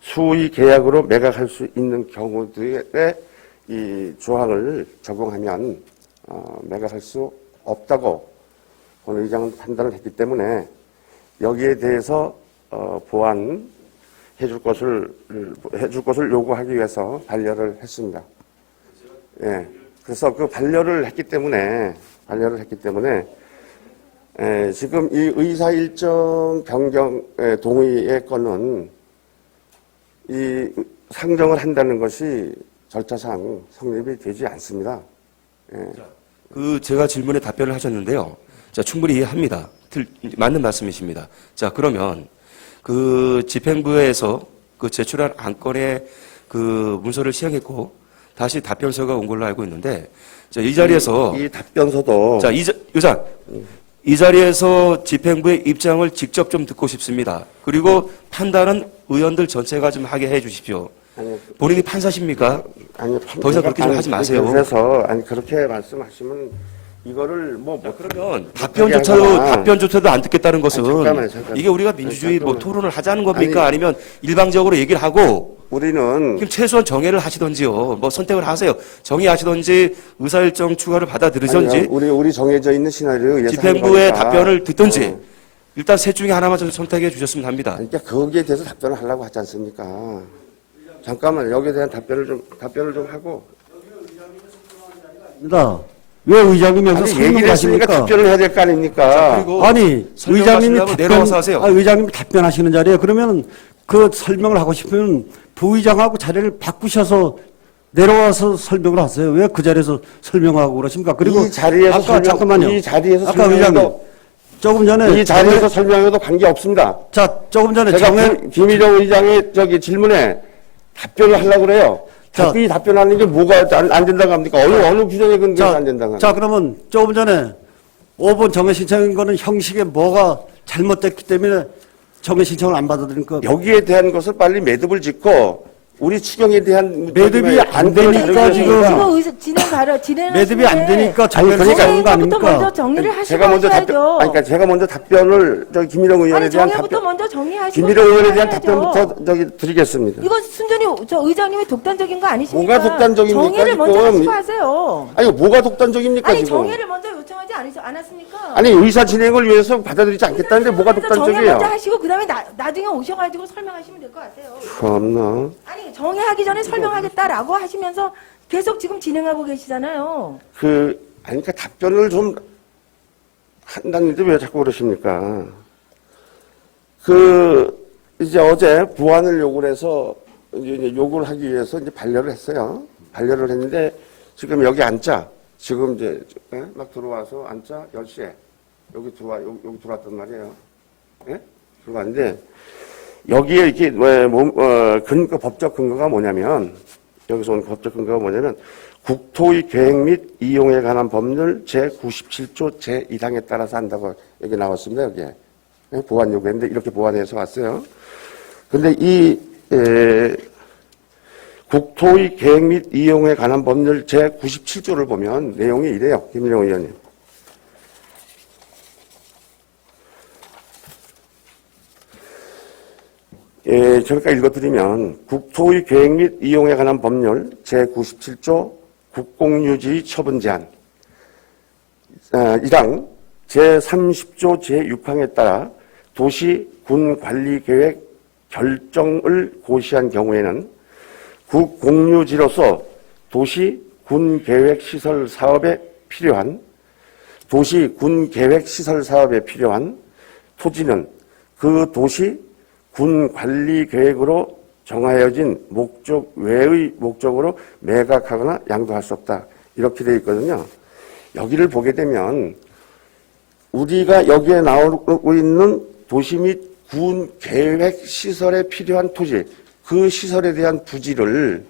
수의 계약으로 매각할 수 있는 경우들의 이 조항을 적용하면 매각할 수 없다고 오늘 의장은 판단을 했기 때문에 여기에 대해서 보완해 줄 것을 요구하기 위해서 반려를 했습니다. 예. 그래서 그 반려를 했기 때문에 지금 이 의사 일정 변경 동의의 건은 이 상정을 한다는 것이 절차상 성립이 되지 않습니다. 예. 그 제가 질문에 답변을 하셨는데요. 자, 충분히 이해합니다. 맞는 말씀이십니다. 자, 그러면 그 집행부에서 그 제출한 안건의 그 문서를 시행했고 다시 답변서가 온 걸로 알고 있는데, 자, 이 자리에서 이 답변서도 자, 의장, 이 자리에서 집행부의 입장을 직접 좀 듣고 싶습니다. 그리고 판단은 의원들 전체가 좀 하게 해 주십시오. 아니, 본인이 판사십니까? 아니, 더 이상 그렇게 좀 하지 마세요. 그래서 그렇게 말씀하시면 이거를 그러면 하거나. 답변조차도 안 듣겠다는 것은 잠깐만요. 이게 우리가 민주주의 뭐 잠깐만요. 토론을 하자는 겁니까? 아니면 일방적으로 얘기를 하고 우리는 그럼 최소한 정해를 하시던지요. 뭐 선택을 하세요. 정의하시던지 의사일정 추가를 받아들이던지 아니요, 우리 정해져 있는 시나리오에 의해서 집행부의 하는 거니까. 답변을 듣든지 일단 셋 중에 하나만 좀 선택해 주셨으면 합니다. 그러니까 거기에 대해서 답변을 하려고 하지 않습니까? 잠깐만 여기에 대한 답변을 좀 하고. 왜 의장님이 여기서 아니, 설명을 얘기를 했으니까 하십니까? 답변을 해야 될 거 아닙니까? 그리고 아니, 의장님이 설명하시려면 내려와서 하세요. 의장님이 답변하시는 자리에 그러면 그 설명을 하고 싶으면 부의장하고 자리를 바꾸셔서 내려와서 설명을 하세요. 왜 그 자리에서 설명하고 그러십니까? 그리고 이 자리에서 잠깐만요. 이 자리에서 아까 설명해도 의장님 조금 전에 이 자리에서 설명해도 관계 없습니다. 자, 조금 전에 제가 김일영 의장의 질문에 답변을 하려고 그래요. 자, 이 답변하는 게 뭐가 안 된다고 합니까? 어느 규정에 근거해서 안 된다고 합니까? 자, 그러면 조금 전에 5번 정해 신청인 거는 형식에 뭐가 잘못됐기 때문에 정해 신청을 안 받아들인 거. 여기에 대한 것을 빨리 매듭을 짓고 우리 추경에 대한 매듭이 안 되니까 지금 진행 매듭이 안 되니까 정해를 그러니까 신청한 거 정해부터 먼저 아닙니까? 정리를 하시고 제가 먼저 하셔야죠. 그러니까 제가 먼저 답변을 김일영 의원에 아니 대한 정해부터 답변, 먼저 정리하시고 김일영 의원에 대한 하셔야죠. 답변부터 드리겠습니다. 이건 순전히 저 의장님이 독단적인 거 아니십니까? 뭐가 독단적입니까, 정리를 먼저 지금? 하시고 하세요. 아니 뭐가 독단적입니까 아니 지금? 정리를 먼저 요청하지 않았습니까? 아니 의사 진행을 위해서 받아들이지 않겠다는데 뭐가 정리 먼저 독단적이에요? 하시고 그다음에 나중에 오셔가지고 설명하시면 될 것 같아요. 참나. 아니 정리하기 전에 설명하겠다라고 하시면서 계속 지금 진행하고 계시잖아요. 그러니까 답변을 좀 한다는데 왜 자꾸 그러십니까? 이제 어제 보완을 요구를 해서 이제 요구를 하기 위해서 이제 반려를 했어요. 반려를 했는데 지금 여기 앉자. 지금 이제 막 들어와서 앉자. 10시에 여기 들어왔단 말이에요. 예? 들어왔는데 여기에 이렇게 법적 근거가 뭐냐면 여기서 온 법적 근거가 뭐냐면 국토의 계획 및 이용에 관한 법률 제97조 제1항에 따라서 한다고 여기 나왔습니다. 여기에 보완 요구했는데 이렇게 보완해서 왔어요. 근데 국토의 계획 및 이용에 관한 법률 제97조를 보면 내용이 이래요. 김일영 의원님. 저희가 읽어드리면 국토의 계획 및 이용에 관한 법률 제97조 국공유지 처분 제한 1항 제30조 제6항에 따라 도시 군 관리 계획 결정을 고시한 경우에는 국공유지로서 도시 군 계획 시설 사업에 필요한 토지는 그 도시 군 관리 계획으로 정하여진 목적 외의 목적으로 매각하거나 양도할 수 없다. 이렇게 되어 있거든요. 여기를 보게 되면 우리가 여기에 나오고 있는 도시 및 군 계획 시설에 필요한 토지, 그 시설에 대한 부지를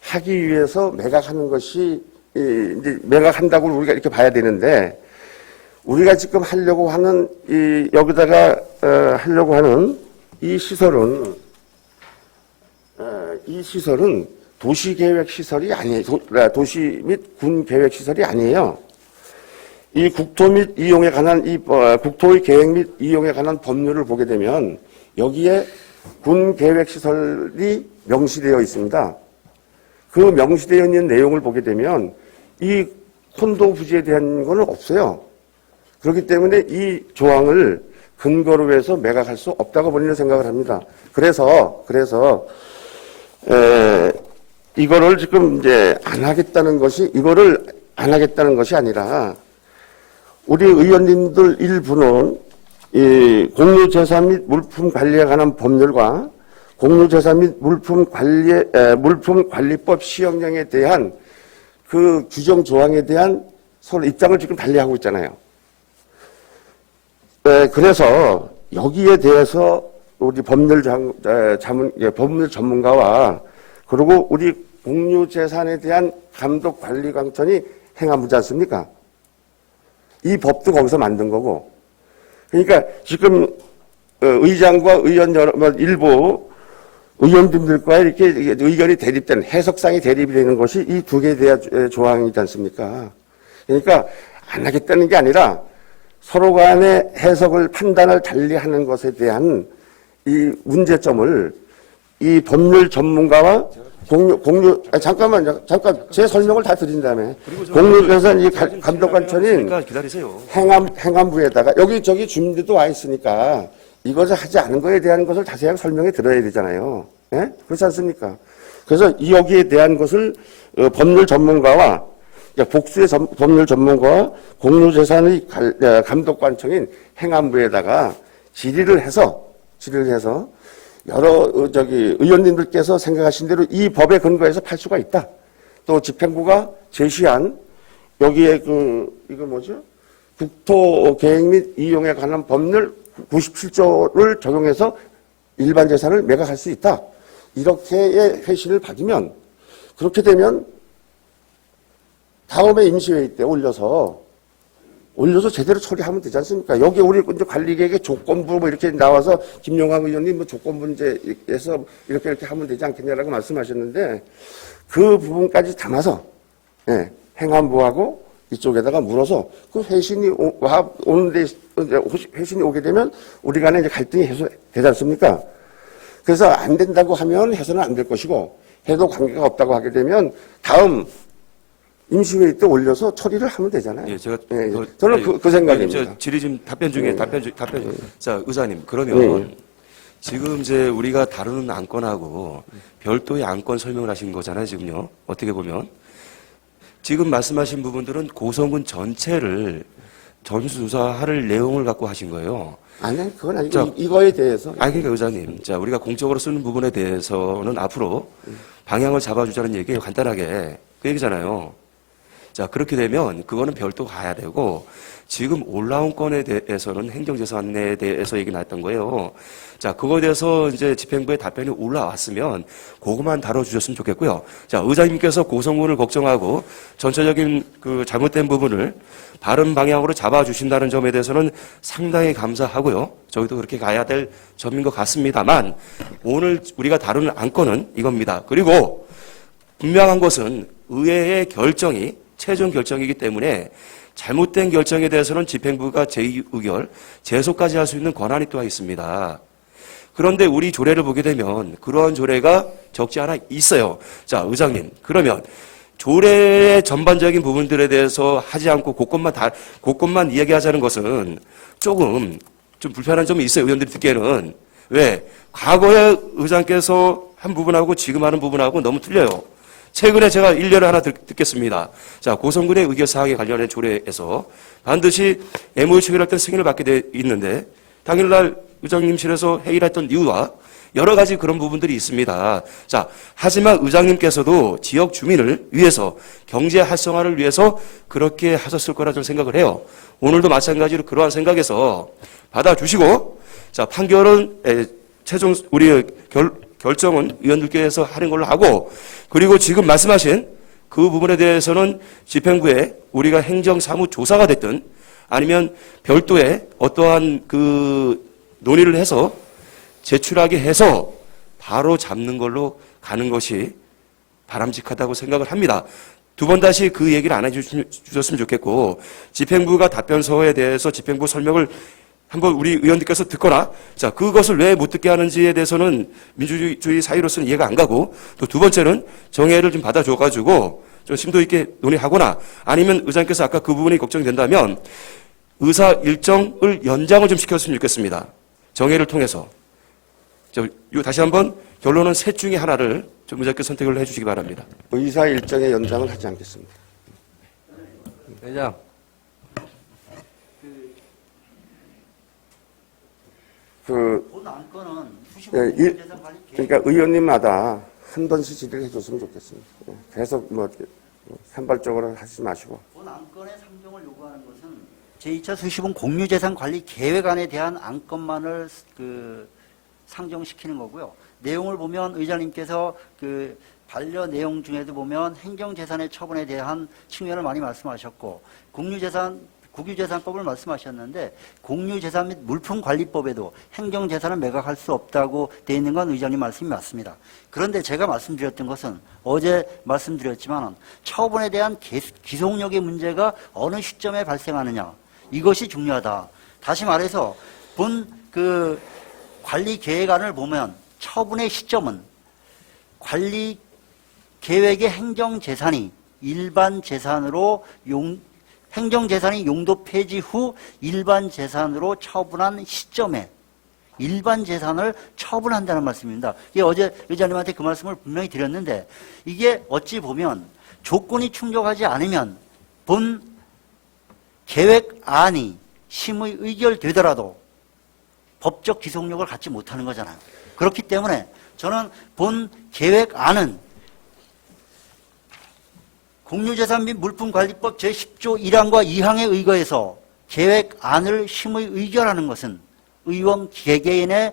하기 위해서 매각하는 것이 이제 매각한다고 우리가 이렇게 봐야 되는데, 우리가 지금 하려고 하는 여기다가 하려고 하는 이 시설은 도시 계획 시설이 아니에요. 도시 및 군 계획 시설이 아니에요. 이 국토 및 이용에 관한 국토의 계획 및 이용에 관한 법률을 보게 되면 여기에 군 계획 시설이 명시되어 있습니다. 그 명시되어 있는 내용을 보게 되면 이 콘도 부지에 대한 거는 없어요. 그렇기 때문에 이 조항을 근거로 해서 매각할 수 없다고 본인은 생각을 합니다. 그래서 이거를 지금 이제 이거를 안 하겠다는 것이 아니라, 우리 의원님들 일부는 이 공유재산 및 물품 관리에 관한 법률과 공유재산 및 물품관리법 시행령에 대한 그 규정 조항에 대한 서로 입장을 지금 달리하고 있잖아요. 그래서 여기에 대해서 우리 법률 전문가와 그리고 우리 공유재산에 대한 감독 관리 강천이 행안부지 않습니까? 이 법도 거기서 만든 거고. 그러니까 지금 의장과 의원 일부 의원님들과 이렇게 의견이 대립되는, 해석상이 대립이 되는 것이 이 두 개에 대한 조항이지 않습니까? 그러니까 안 하겠다는 게 아니라 서로 간의 해석을, 판단을 달리하는 것에 대한 이 문제점을 이 법률 전문가와 잠깐 제 설명을 다 드린 다음에 공유재산 이 감독관청인 기다리세요. 행안부에다가 여기저기 주민들도 와 있으니까 이것을 하지 않은 거에 대한 것을 자세하게 설명해 드려야 되잖아요. 예? 그렇지 않습니까? 그래서 여기에 대한 것을 법률 전문가와 복수의 법률 전문가와 공유재산의 감독관청인 행안부에다가 질의를 해서 여러 의원님들께서 생각하신 대로 이 법에 근거해서 팔 수가 있다. 또 집행부가 제시한 여기에 국토 계획 및 이용에 관한 법률 97조를 적용해서 일반 재산을 매각할 수 있다. 이렇게의 회신을 받으면, 그렇게 되면 다음에 임시회의 때 올려서 제대로 처리하면 되지 않습니까? 여기 우리 관리계획의 조건부 이렇게 나와서 김용학 의원님 조건 문제에서 이렇게 하면 되지 않겠냐라고 말씀하셨는데, 그 부분까지 담아서 행안부하고 이쪽에다가 물어서 그 회신이 오게 되면 우리 간에 이제 갈등이 해소되지 않습니까? 그래서 안 된다고 하면 해서는 안 될 것이고, 해도 관계가 없다고 하게 되면 다음 임시회의 때 올려서 처리를 하면 되잖아요. 예, 제가 저는 그 생각입니다. 질의 지금 답변 중에 답변. 자, 의장님, 그러면 지금 이제 우리가 다루는 안건하고 별도의 안건 설명을 하신 거잖아요, 지금요. 어떻게 보면 지금 말씀하신 부분들은 고성군 전체를 전수조사할 내용을 갖고 하신 거예요. 아니, 그건 아니고 이거에 대해서. 그러니까 의장님, 자, 우리가 공적으로 쓰는 부분에 대해서는 앞으로 방향을 잡아주자는 얘기예요. 간단하게 그 얘기잖아요. 자, 그렇게 되면 그거는 별도 가야 되고, 지금 올라온 건에 대해서는 행정재산에 대해서 얘기 나왔던 거예요. 자, 그거에 대해서 이제 집행부의 답변이 올라왔으면 그것만 다뤄주셨으면 좋겠고요. 자, 의장님께서 고성군을 걱정하고 전체적인 그 잘못된 부분을 바른 방향으로 잡아주신다는 점에 대해서는 상당히 감사하고요. 저희도 그렇게 가야 될 점인 것 같습니다만, 오늘 우리가 다루는 안건은 이겁니다. 그리고 분명한 것은 의회의 결정이 최종 결정이기 때문에 잘못된 결정에 대해서는 집행부가 제2의결, 제소까지 할 수 있는 권한이 또 있습니다. 그런데 우리 조례를 보게 되면 그러한 조례가 적지 않아 있어요. 자, 의장님, 그러면 조례의 전반적인 부분들에 대해서 하지 않고 그것만 이야기하자는 것은 조금 좀 불편한 점이 있어요. 의원들이 듣기에는. 왜? 과거에 의장께서 한 부분하고 지금 하는 부분하고 너무 틀려요. 최근에 제가 일례를 하나 듣겠습니다. 자, 고성군의 의결사항에 관련된 조례에서 반드시 MOU 체결할 때 승인을 받게 돼 있는데 당일날 의장님실에서 회의를 했던 이유와 여러 가지 그런 부분들이 있습니다. 자, 하지만 의장님께서도 지역 주민을 위해서 경제 활성화를 위해서 그렇게 하셨을 거라 저는 생각을 해요. 오늘도 마찬가지로 그러한 생각에서 받아주시고, 자, 판결은 최종 우리 결정은 위원들께서 하는 걸로 하고, 그리고 지금 말씀하신 그 부분에 대해서는 집행부에 우리가 행정사무조사가 됐든 아니면 별도의 어떠한 그 논의를 해서 제출하게 해서 바로 잡는 걸로 가는 것이 바람직하다고 생각을 합니다. 두 번 다시 그 얘기를 안 해주셨으면 좋겠고, 집행부가 답변서에 대해서 집행부 설명을 한번 우리 의원님께서 듣거나, 자, 그것을 왜 못 듣게 하는지에 대해서는 민주주의 사회로서는 이해가 안 가고, 또 두 번째는 정해를 좀 받아줘가지고 좀 심도 있게 논의하거나, 아니면 의장님께서 아까 그 부분이 걱정이 된다면 의사 일정을 연장을 좀 시켰으면 좋겠습니다. 정해를 통해서. 다시 한번 결론은 셋 중에 하나를 좀 의장님께서 선택을 해주시기 바랍니다. 의사 일정의 연장은 하지 않겠습니다. 회장. 본 안건은 그러니까 의원님마다 한 번씩 질의를 해줬으면 좋겠습니다. 계속 산발적으로 하지 마시고. 본 안건의 상정을 요구하는 것은 제2차 수시본 공유재산 관리 계획안에 대한 안건만을 상정시키는 거고요. 내용을 보면 의장님께서 그 반려 내용 중에도 보면 행정재산의 처분에 대한 측면을 많이 말씀하셨고, 국유재산법을 말씀하셨는데, 공유재산 및 물품관리법에도 행정재산을 매각할 수 없다고 되어 있는 건 의장님 말씀이 맞습니다. 그런데 제가 말씀드렸던 것은 어제 말씀드렸지만 처분에 대한 기속력의 문제가 어느 시점에 발생하느냐, 이것이 중요하다. 다시 말해서 본 관리계획안을 보면 처분의 시점은 관리 계획의 행정재산이 일반 재산으로 행정재산이 용도 폐지 후 일반 재산으로 처분한 시점에 일반 재산을 처분한다는 말씀입니다. 이게 어제 의장님한테 그 말씀을 분명히 드렸는데, 이게 어찌 보면 조건이 충족하지 않으면 본 계획안이 심의 의결되더라도 법적 기속력을 갖지 못하는 거잖아요. 그렇기 때문에 저는 본 계획안은 공유재산 및 물품관리법 제10조 1항과 2항에 의거해서 계획안을 심의 의결하는 것은 의원 개개인의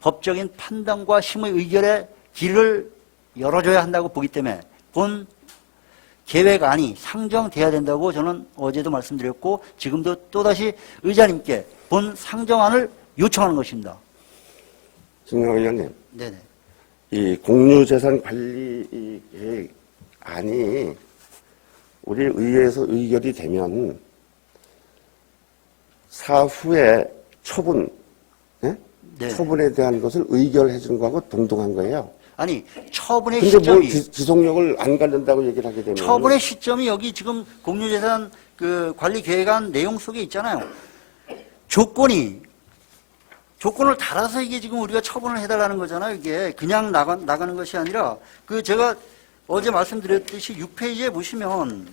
법적인 판단과 심의 의결의 길을 열어줘야 한다고 보기 때문에 본 계획안이 상정돼야 된다고 저는 어제도 말씀드렸고, 지금도 또다시 의장님께 본 상정안을 요청하는 것입니다. 김영하 의원님, 네네. 이 공유재산 관리 계획안이 우리 의회에서 의결이 되면 사후에 처분, 네. 처분에 대한 것을 의결해 준 거하고 동등한 거예요. 아니, 처분의 근데 뭐 시점이 기속력을 안 갖는다고 얘기를 하게 되면 처분의 시점이 여기 지금 공유재산 관리 계획안 내용 속에 있잖아요. 조건을 달아서 이게 지금 우리가 처분을 해달라는 거잖아요. 이게 그냥 나가는 것이 아니라, 제가 어제 말씀드렸듯이 6페이지에 보시면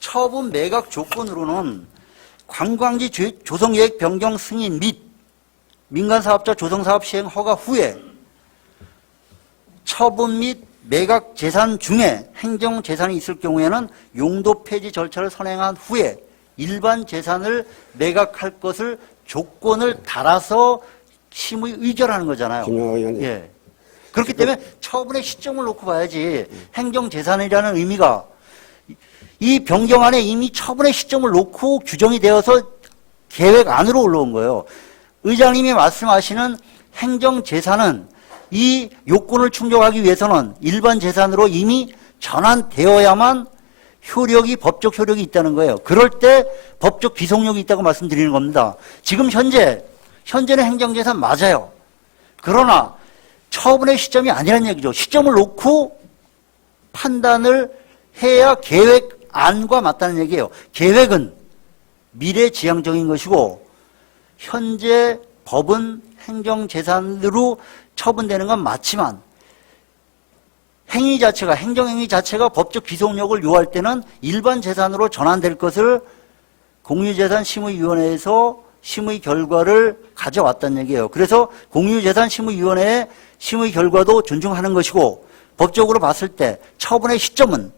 처분 매각 조건으로는 관광지 조성계획 변경 승인 및 민간사업자 조성사업 시행 허가 후에 처분 및 매각 재산 중에 행정재산이 있을 경우에는 용도 폐지 절차를 선행한 후에 일반 재산을 매각할 것을 조건을 달아서 심의 의결하는 거잖아요. 김영하 의원님. 예. 그렇기 때문에 처분의 시점을 놓고 봐야지, 행정재산이라는 의미가 이 변경안에 이미 처분의 시점을 놓고 규정이 되어서 계획 안으로 올라온 거예요. 의장님이 말씀하시는 행정재산은 이 요건을 충족하기 위해서는 일반 재산으로 이미 전환되어야만 법적 효력이 있다는 거예요. 그럴 때 법적 기속력이 있다고 말씀드리는 겁니다. 지금 현재는 행정재산 맞아요. 그러나 처분의 시점이 아니라는 얘기죠. 시점을 놓고 판단을 해야 계획안과 맞다는 얘기예요. 계획은 미래지향적인 것이고, 현재 법은 행정재산으로 처분되는 건 맞지만 행위 자체가 행정행위 자체가 법적 기속력을 요할 때는 일반 재산으로 전환될 것을 공유재산심의위원회에서 심의 결과를 가져왔다는 얘기예요. 그래서 공유재산심의위원회의 심의 결과도 존중하는 것이고 법적으로 봤을 때 처분의 시점은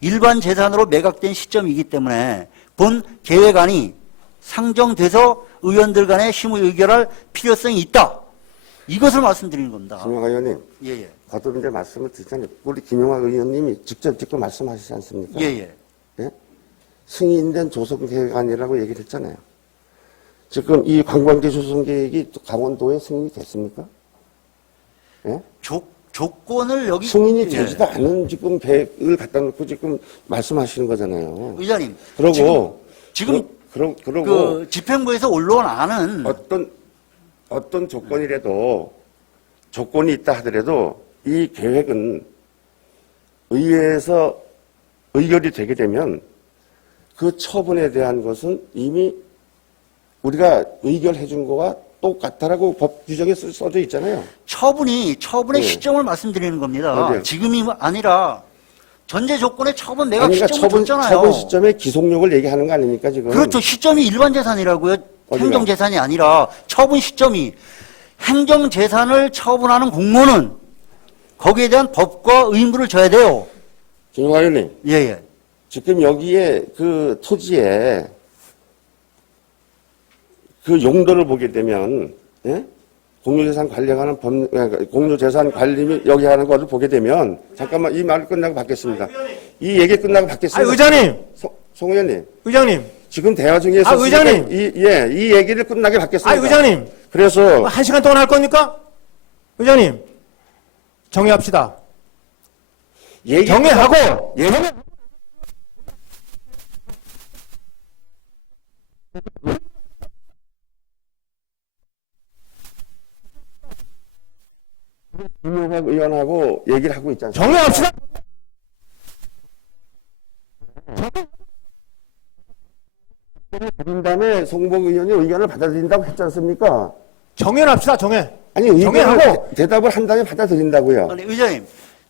일반 재산으로 매각된 시점이기 때문에 본 계획안이 상정돼서 의원들 간의 심의 의결할 필요성이 있다. 이것을 말씀드리는 겁니다. 김용하 의원님, 예예. 거듭 이제 말씀을 드리자니 우리 김용하 의원님이 직접 말씀하시지 않습니까? 예예. 예? 승인된 조성계획안이라고 얘기를 했잖아요. 지금 이 관광지 조성계획이 또 강원도에 승인이 됐습니까? 예? 조건을 여기 승인이 예. 되지도 않은 지금 계획을 갖다 놓고 지금 말씀하시는 거잖아요. 의장님. 그러고 지금 그러고 그 집행부에서 올라온 안은 어떤 조건이라도 조건이 있다 하더라도 이 계획은 의회에서 의결이 되게 되면 그 처분에 대한 것은 이미 우리가 의결해 준 거와 똑같다라고 법 규정에 써져 있잖아요. 처분의 네. 시점을 말씀드리는 겁니다. 어디요? 지금이 아니라 전제 조건의 처분 매각 아니, 그러니까 시점을 줬잖아요. 처분 시점에 기속력을 얘기하는 거 아닙니까 지금? 그렇죠. 시점이 일반 재산이라고요. 어디가? 행정재산이 아니라 처분 시점이 행정재산을 처분하는 공무원은 거기에 대한 법과 의무를 져야 돼요. 김용하 의원님, 예예. 지금 여기에 그 토지에 그 용도를 보게 되면 예? 공유재산 관리하는 공유재산 관리 여기 하는 것을 보게 되면 잠깐만 이 말 끝나고 받겠습니다. 이 얘기 끝나고 받겠습니다. 의장님, 송 의원님, 의장님, 지금 대화 중에서 의장님. 이 얘기를 끝나게 받겠습니다. 의장님. 그래서 1시간 동안 할 겁니까? 의장님, 정의합시다. 정의하고, 김용하 의원하고 얘기를 하고 있지 않습니까? 정의합시다. 그런 다음에 송복 의원이 의견을 받아들인다고 했지 않습니까? 정의합시다, 정의. 아니 의견을 정의하고. 대답을 한 다음에 받아들인다고요. 아니 의장님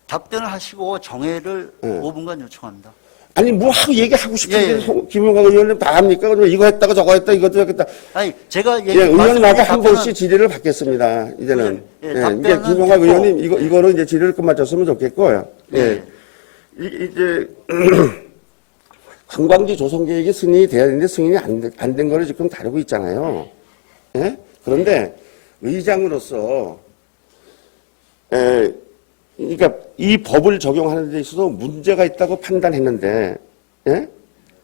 답변을 하시고 정회를 네. 5분간 요청합니다. 아니 뭐 하고 얘기하고 싶은데 예. 김용하 의원은 다 합니까? 그럼 이거 했다가 저거 했다 이것도 했다. 아니 제가 예, 의원마다 한 답변은- 번씩 질의를 받겠습니다. 이제는. 예, 예, 답변은 이제 김용하 듣고. 의원님 이거로 이제 질의를 끝마쳤으면 좋겠고요. 예. 예. 이제 관광지 조성 계획이 승인이 돼야 되는데 승인이 안 된 거를 지금 다루고 있잖아요. 예? 그런데 의장으로서 그러니까 이 법을 적용하는 데 있어서 문제가 있다고 판단했는데, 예?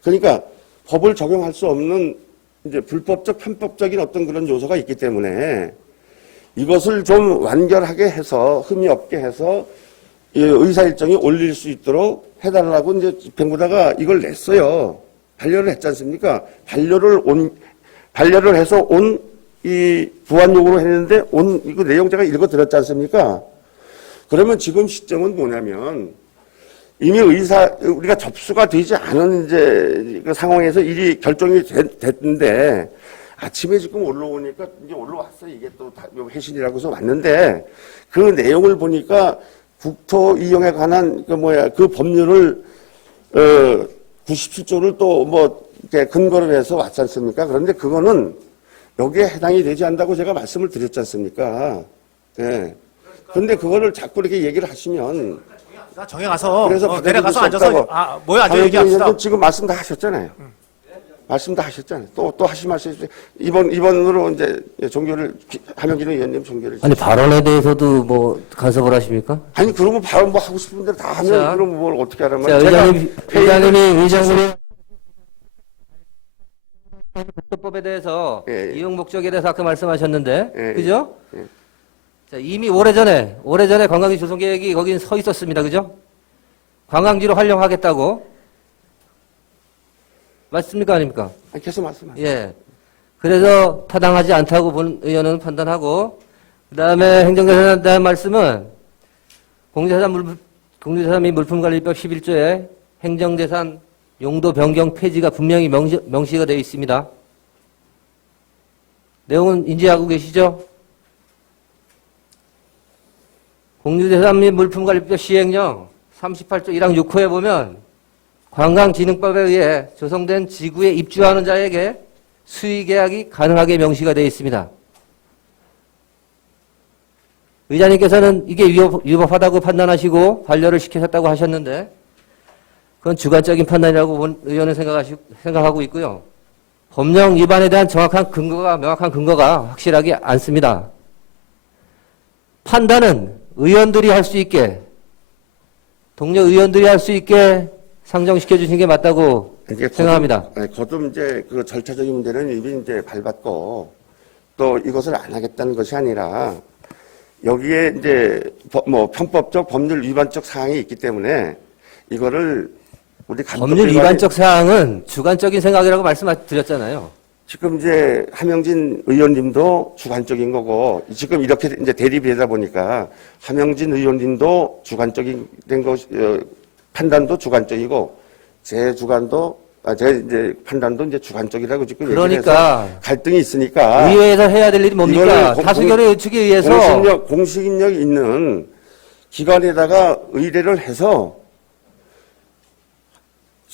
그러니까 법을 적용할 수 없는 이제 불법적, 편법적인 어떤 그런 요소가 있기 때문에 이것을 좀 완결하게 해서 흠이 없게 해서 이 의사 일정이 올릴 수 있도록 해달라고 이제 집행부다가 이걸 냈어요. 반려를 했지 않습니까? 반려를 해서 이 부안 요구로 했는데 이거 내용 제가 읽어 드렸지 않습니까? 그러면 지금 시점은 뭐냐면 이미 우리가 접수가 되지 않은 이제 그 상황에서 일이 결정이 됐는데 아침에 지금 올라오니까 이제 올라왔어요. 이게 또 회신이라고 해서 왔는데 그 내용을 보니까 국토 이용에 관한 그 법률을 97조를 또 이렇게 근거로 해서 왔지 않습니까? 그런데 그거는 여기에 해당이 되지 않는다고 제가 말씀을 드렸지 않습니까? 예. 근데 그거를 자꾸 이렇게 얘기를 하시면 정에 가서, 그래서 받아들일 내려가서 수 앉아서, 없다고. 앉아 얘기합시다. 지금 말씀 다 하셨잖아요. 말씀 다 하셨잖아요. 또 하시 말씀 이번으로 이제 종교를 하명진 의원님 종교를 아니 발언에 대해서도 뭐 간섭을 하십니까? 아니 그러면 바로 뭐 하고 싶은 대로 다 하면 자, 그럼 뭘 어떻게 하라면 자, 의장님이 국토법에 대해서 예, 예. 이용 목적에 대해서 아까 말씀하셨는데, 예, 그죠? 예. 자, 이미 오래전에 관광지 조성 계획이 거긴 서 있었습니다, 그죠? 관광지로 활용하겠다고 맞습니까, 아닙니까? 아니, 계속 말씀하세요. 예. 그래서 타당하지 않다고 본 의원은 판단하고, 그 다음에 행정재산에 대한 말씀은 공유재산 및 물품관리법 11조에 행정재산 용도 변경 폐지가 분명히 명시가 되어 있습니다. 내용은 인지하고 계시죠? 공유재산 및 물품관리법 시행령 38조 1항 6호에 보면 관광진흥법에 의해 조성된 지구에 입주하는 자에게 수의계약이 가능하게 명시가 되어 있습니다. 의장님께서는 이게 위법하다고 판단하시고 반려를 시키셨다고 하셨는데 그건 주관적인 판단이라고 본 의원은 생각하고 있고요. 법령 위반에 대한 명확한 근거가 확실하지 않습니다. 판단은 의원들이 할 수 있게, 동료 의원들이 할 수 있게 상정시켜 주신 게 맞다고 생각합니다. 거듭 이제 그 절차적인 문제는 이미 이제 밟았고 또 이것을 안 하겠다는 것이 아니라 여기에 이제 뭐 편법적 법률 위반적 사항이 있기 때문에 이거를 우리 법률 위반적 사항은 주관적인 생각이라고 말씀드렸잖아요. 지금 이제 하명진 의원님도 주관적인 거고 지금 이렇게 이제 대립이 되다 보니까 하명진 의원님도 주관적인 된 것 판단도 주관적이고 제 이제 판단도 이제 주관적이라고 지금 그러니까 얘기해서 갈등이 있으니까 의회에서 해야 될 일이 뭡니까? 이거를 다수결의 의측에 의해서 공식력 있는 기관에다가 의뢰를 해서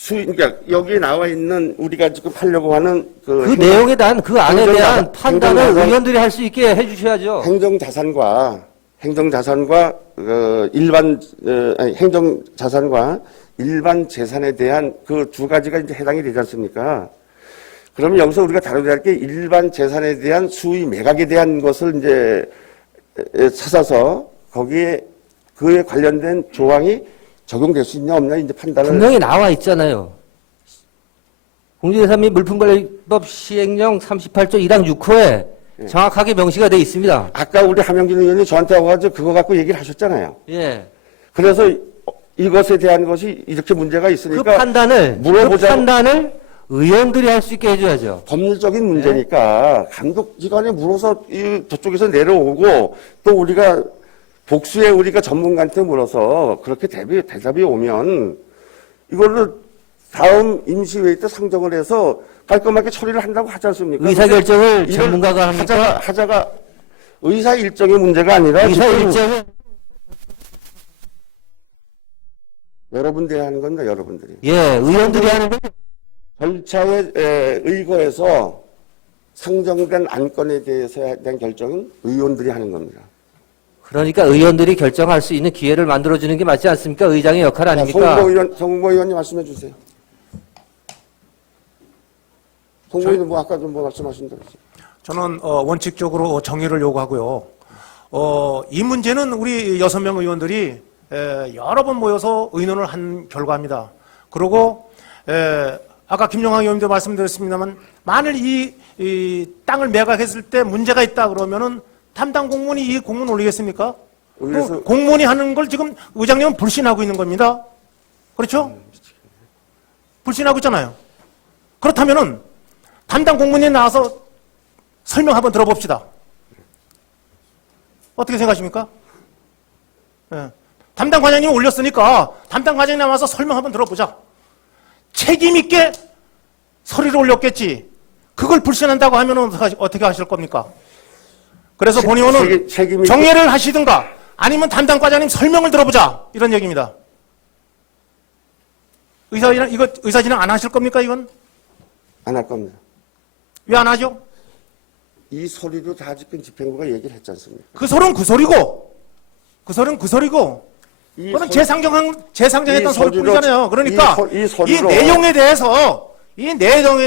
그러니까 여기에 나와 있는 우리가 지금 하려고 하는 그 내용에 대한 그 안에 대한 판단을 행정자산, 의원들이 할 수 있게 해주셔야죠. 행정자산과 행정자산과 일반 재산에 대한 그 두 가지가 이제 해당이 되지 않습니까? 그러면 여기서 우리가 다뤄야 할 게 일반 재산에 대한 수의 매각에 대한 것을 이제 찾아서 거기에 그에 관련된 조항이 적용될 수 있냐 없냐 이제 판단을 분명히 나와 있잖아요. 공유재산 및 물품관리법 시행령 38조 1항 6호에 정확하게 명시가 되어 있습니다. 아까 우리 하명진 의원이 저한테 와가지고 그거 갖고 얘기를 하셨잖아요. 예. 그래서 이것에 대한 것이 이렇게 문제가 있으니까 그 판단을 의원들이 할 수 있게 해줘야죠. 법률적인 문제니까 감독기관에 물어서 저쪽에서 내려오고 또 우리가 복수에 우리가 전문가한테 물어서 그렇게 대답이 오면 이걸로 다음 임시회의 때 상정을 해서 깔끔하게 처리를 한다고 하지 않습니까? 의사결정을 전문가가 합니까? 하자가 의사 일정의 문제가 아니라 의사일정은 여러분들이 하는 겁니다. 여러분들이. 의원들이 하는 거 절차에 의거해서 상정된 안건에 대해서 대한 결정은 의원들이 하는 겁니다. 그러니까 의원들이 결정할 수 있는 기회를 만들어주는 게 맞지 않습니까? 의장의 역할 아닙니까? 송보 의원님 말씀해 주세요. 송보 의원님 아까도 말씀하신 대로. 저는 원칙적으로 정의를 요구하고요. 이 문제는 우리 6명 의원들이 여러 번 모여서 의논을 한 결과입니다. 그리고 아까 김영하 의원님도 말씀드렸습니다만 만일 이 땅을 매각했을 때 문제가 있다 그러면은 담당 공무원이 이 공문 올리겠습니까? 공무원이 하는 걸 지금 의장님은 불신하고 있는 겁니다. 그렇죠? 불신하고 있잖아요. 그렇다면은 담당 공무원이 나와서 설명 한번 들어봅시다. 어떻게 생각하십니까? 담당 과장님이 올렸으니까 담당 과장님 나와서 설명 한번 들어보자. 책임 있게 서류를 올렸겠지. 그걸 불신한다고 하면 어떻게 하실 겁니까? 그래서 본의원은 정리를 하시든가 아니면 담당 과장님 설명을 들어보자 이런 얘기입니다. 의사 진행 안 하실 겁니까 이건? 안 할 겁니다. 왜 안 하죠? 이 소리도 다 지금 집행부가 얘기를 했지 않습니까? 그 소리는 그 소리고 그건 재상정했던 소리뿐이잖아요. 그러니까 이 내용에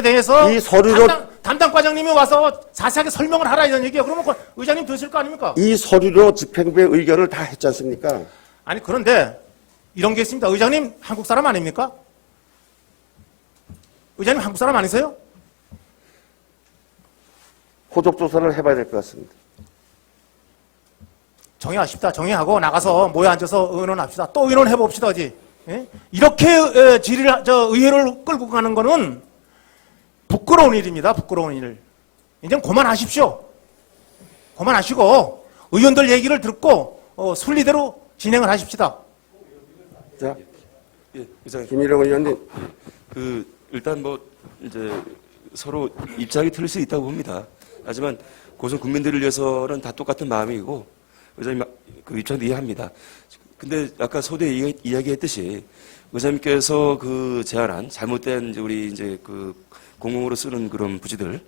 대해서 이 서류로 담당 과장님이 와서 자세하게 설명을 하라 이런 얘기예요. 그러면 의장님 드실 거 아닙니까? 이 서류로 집행부의 의견을 다 했지 않습니까? 아니 그런데 이런 게 있습니다. 의장님 한국 사람 아닙니까? 의장님 한국 사람 아니세요? 호적 조사를 해봐야 될 것 같습니다. 정의하십시다. 정의하고 나가서 모여 앉아서 의논합시다. 또 의논해봅시다. 어디 이렇게 의회를 끌고 가는 거는 부끄러운 일입니다. 부끄러운 일. 이제 그만하십시오. 그만하시고 의원들 얘기를 듣고 순리대로 진행을 하십시다. 자, 김일영 의원님. 일단 이제 서로 입장이 틀릴 수 있다고 봅니다. 하지만 고성 국민들을 위해서는 다 똑같은 마음이고 의장님 그 입장도 이해합니다. 근데 아까 소대 이야기했듯이 의장님께서 그 제안한 잘못된 우리 이제 그 공공으로 쓰는 그런 부지들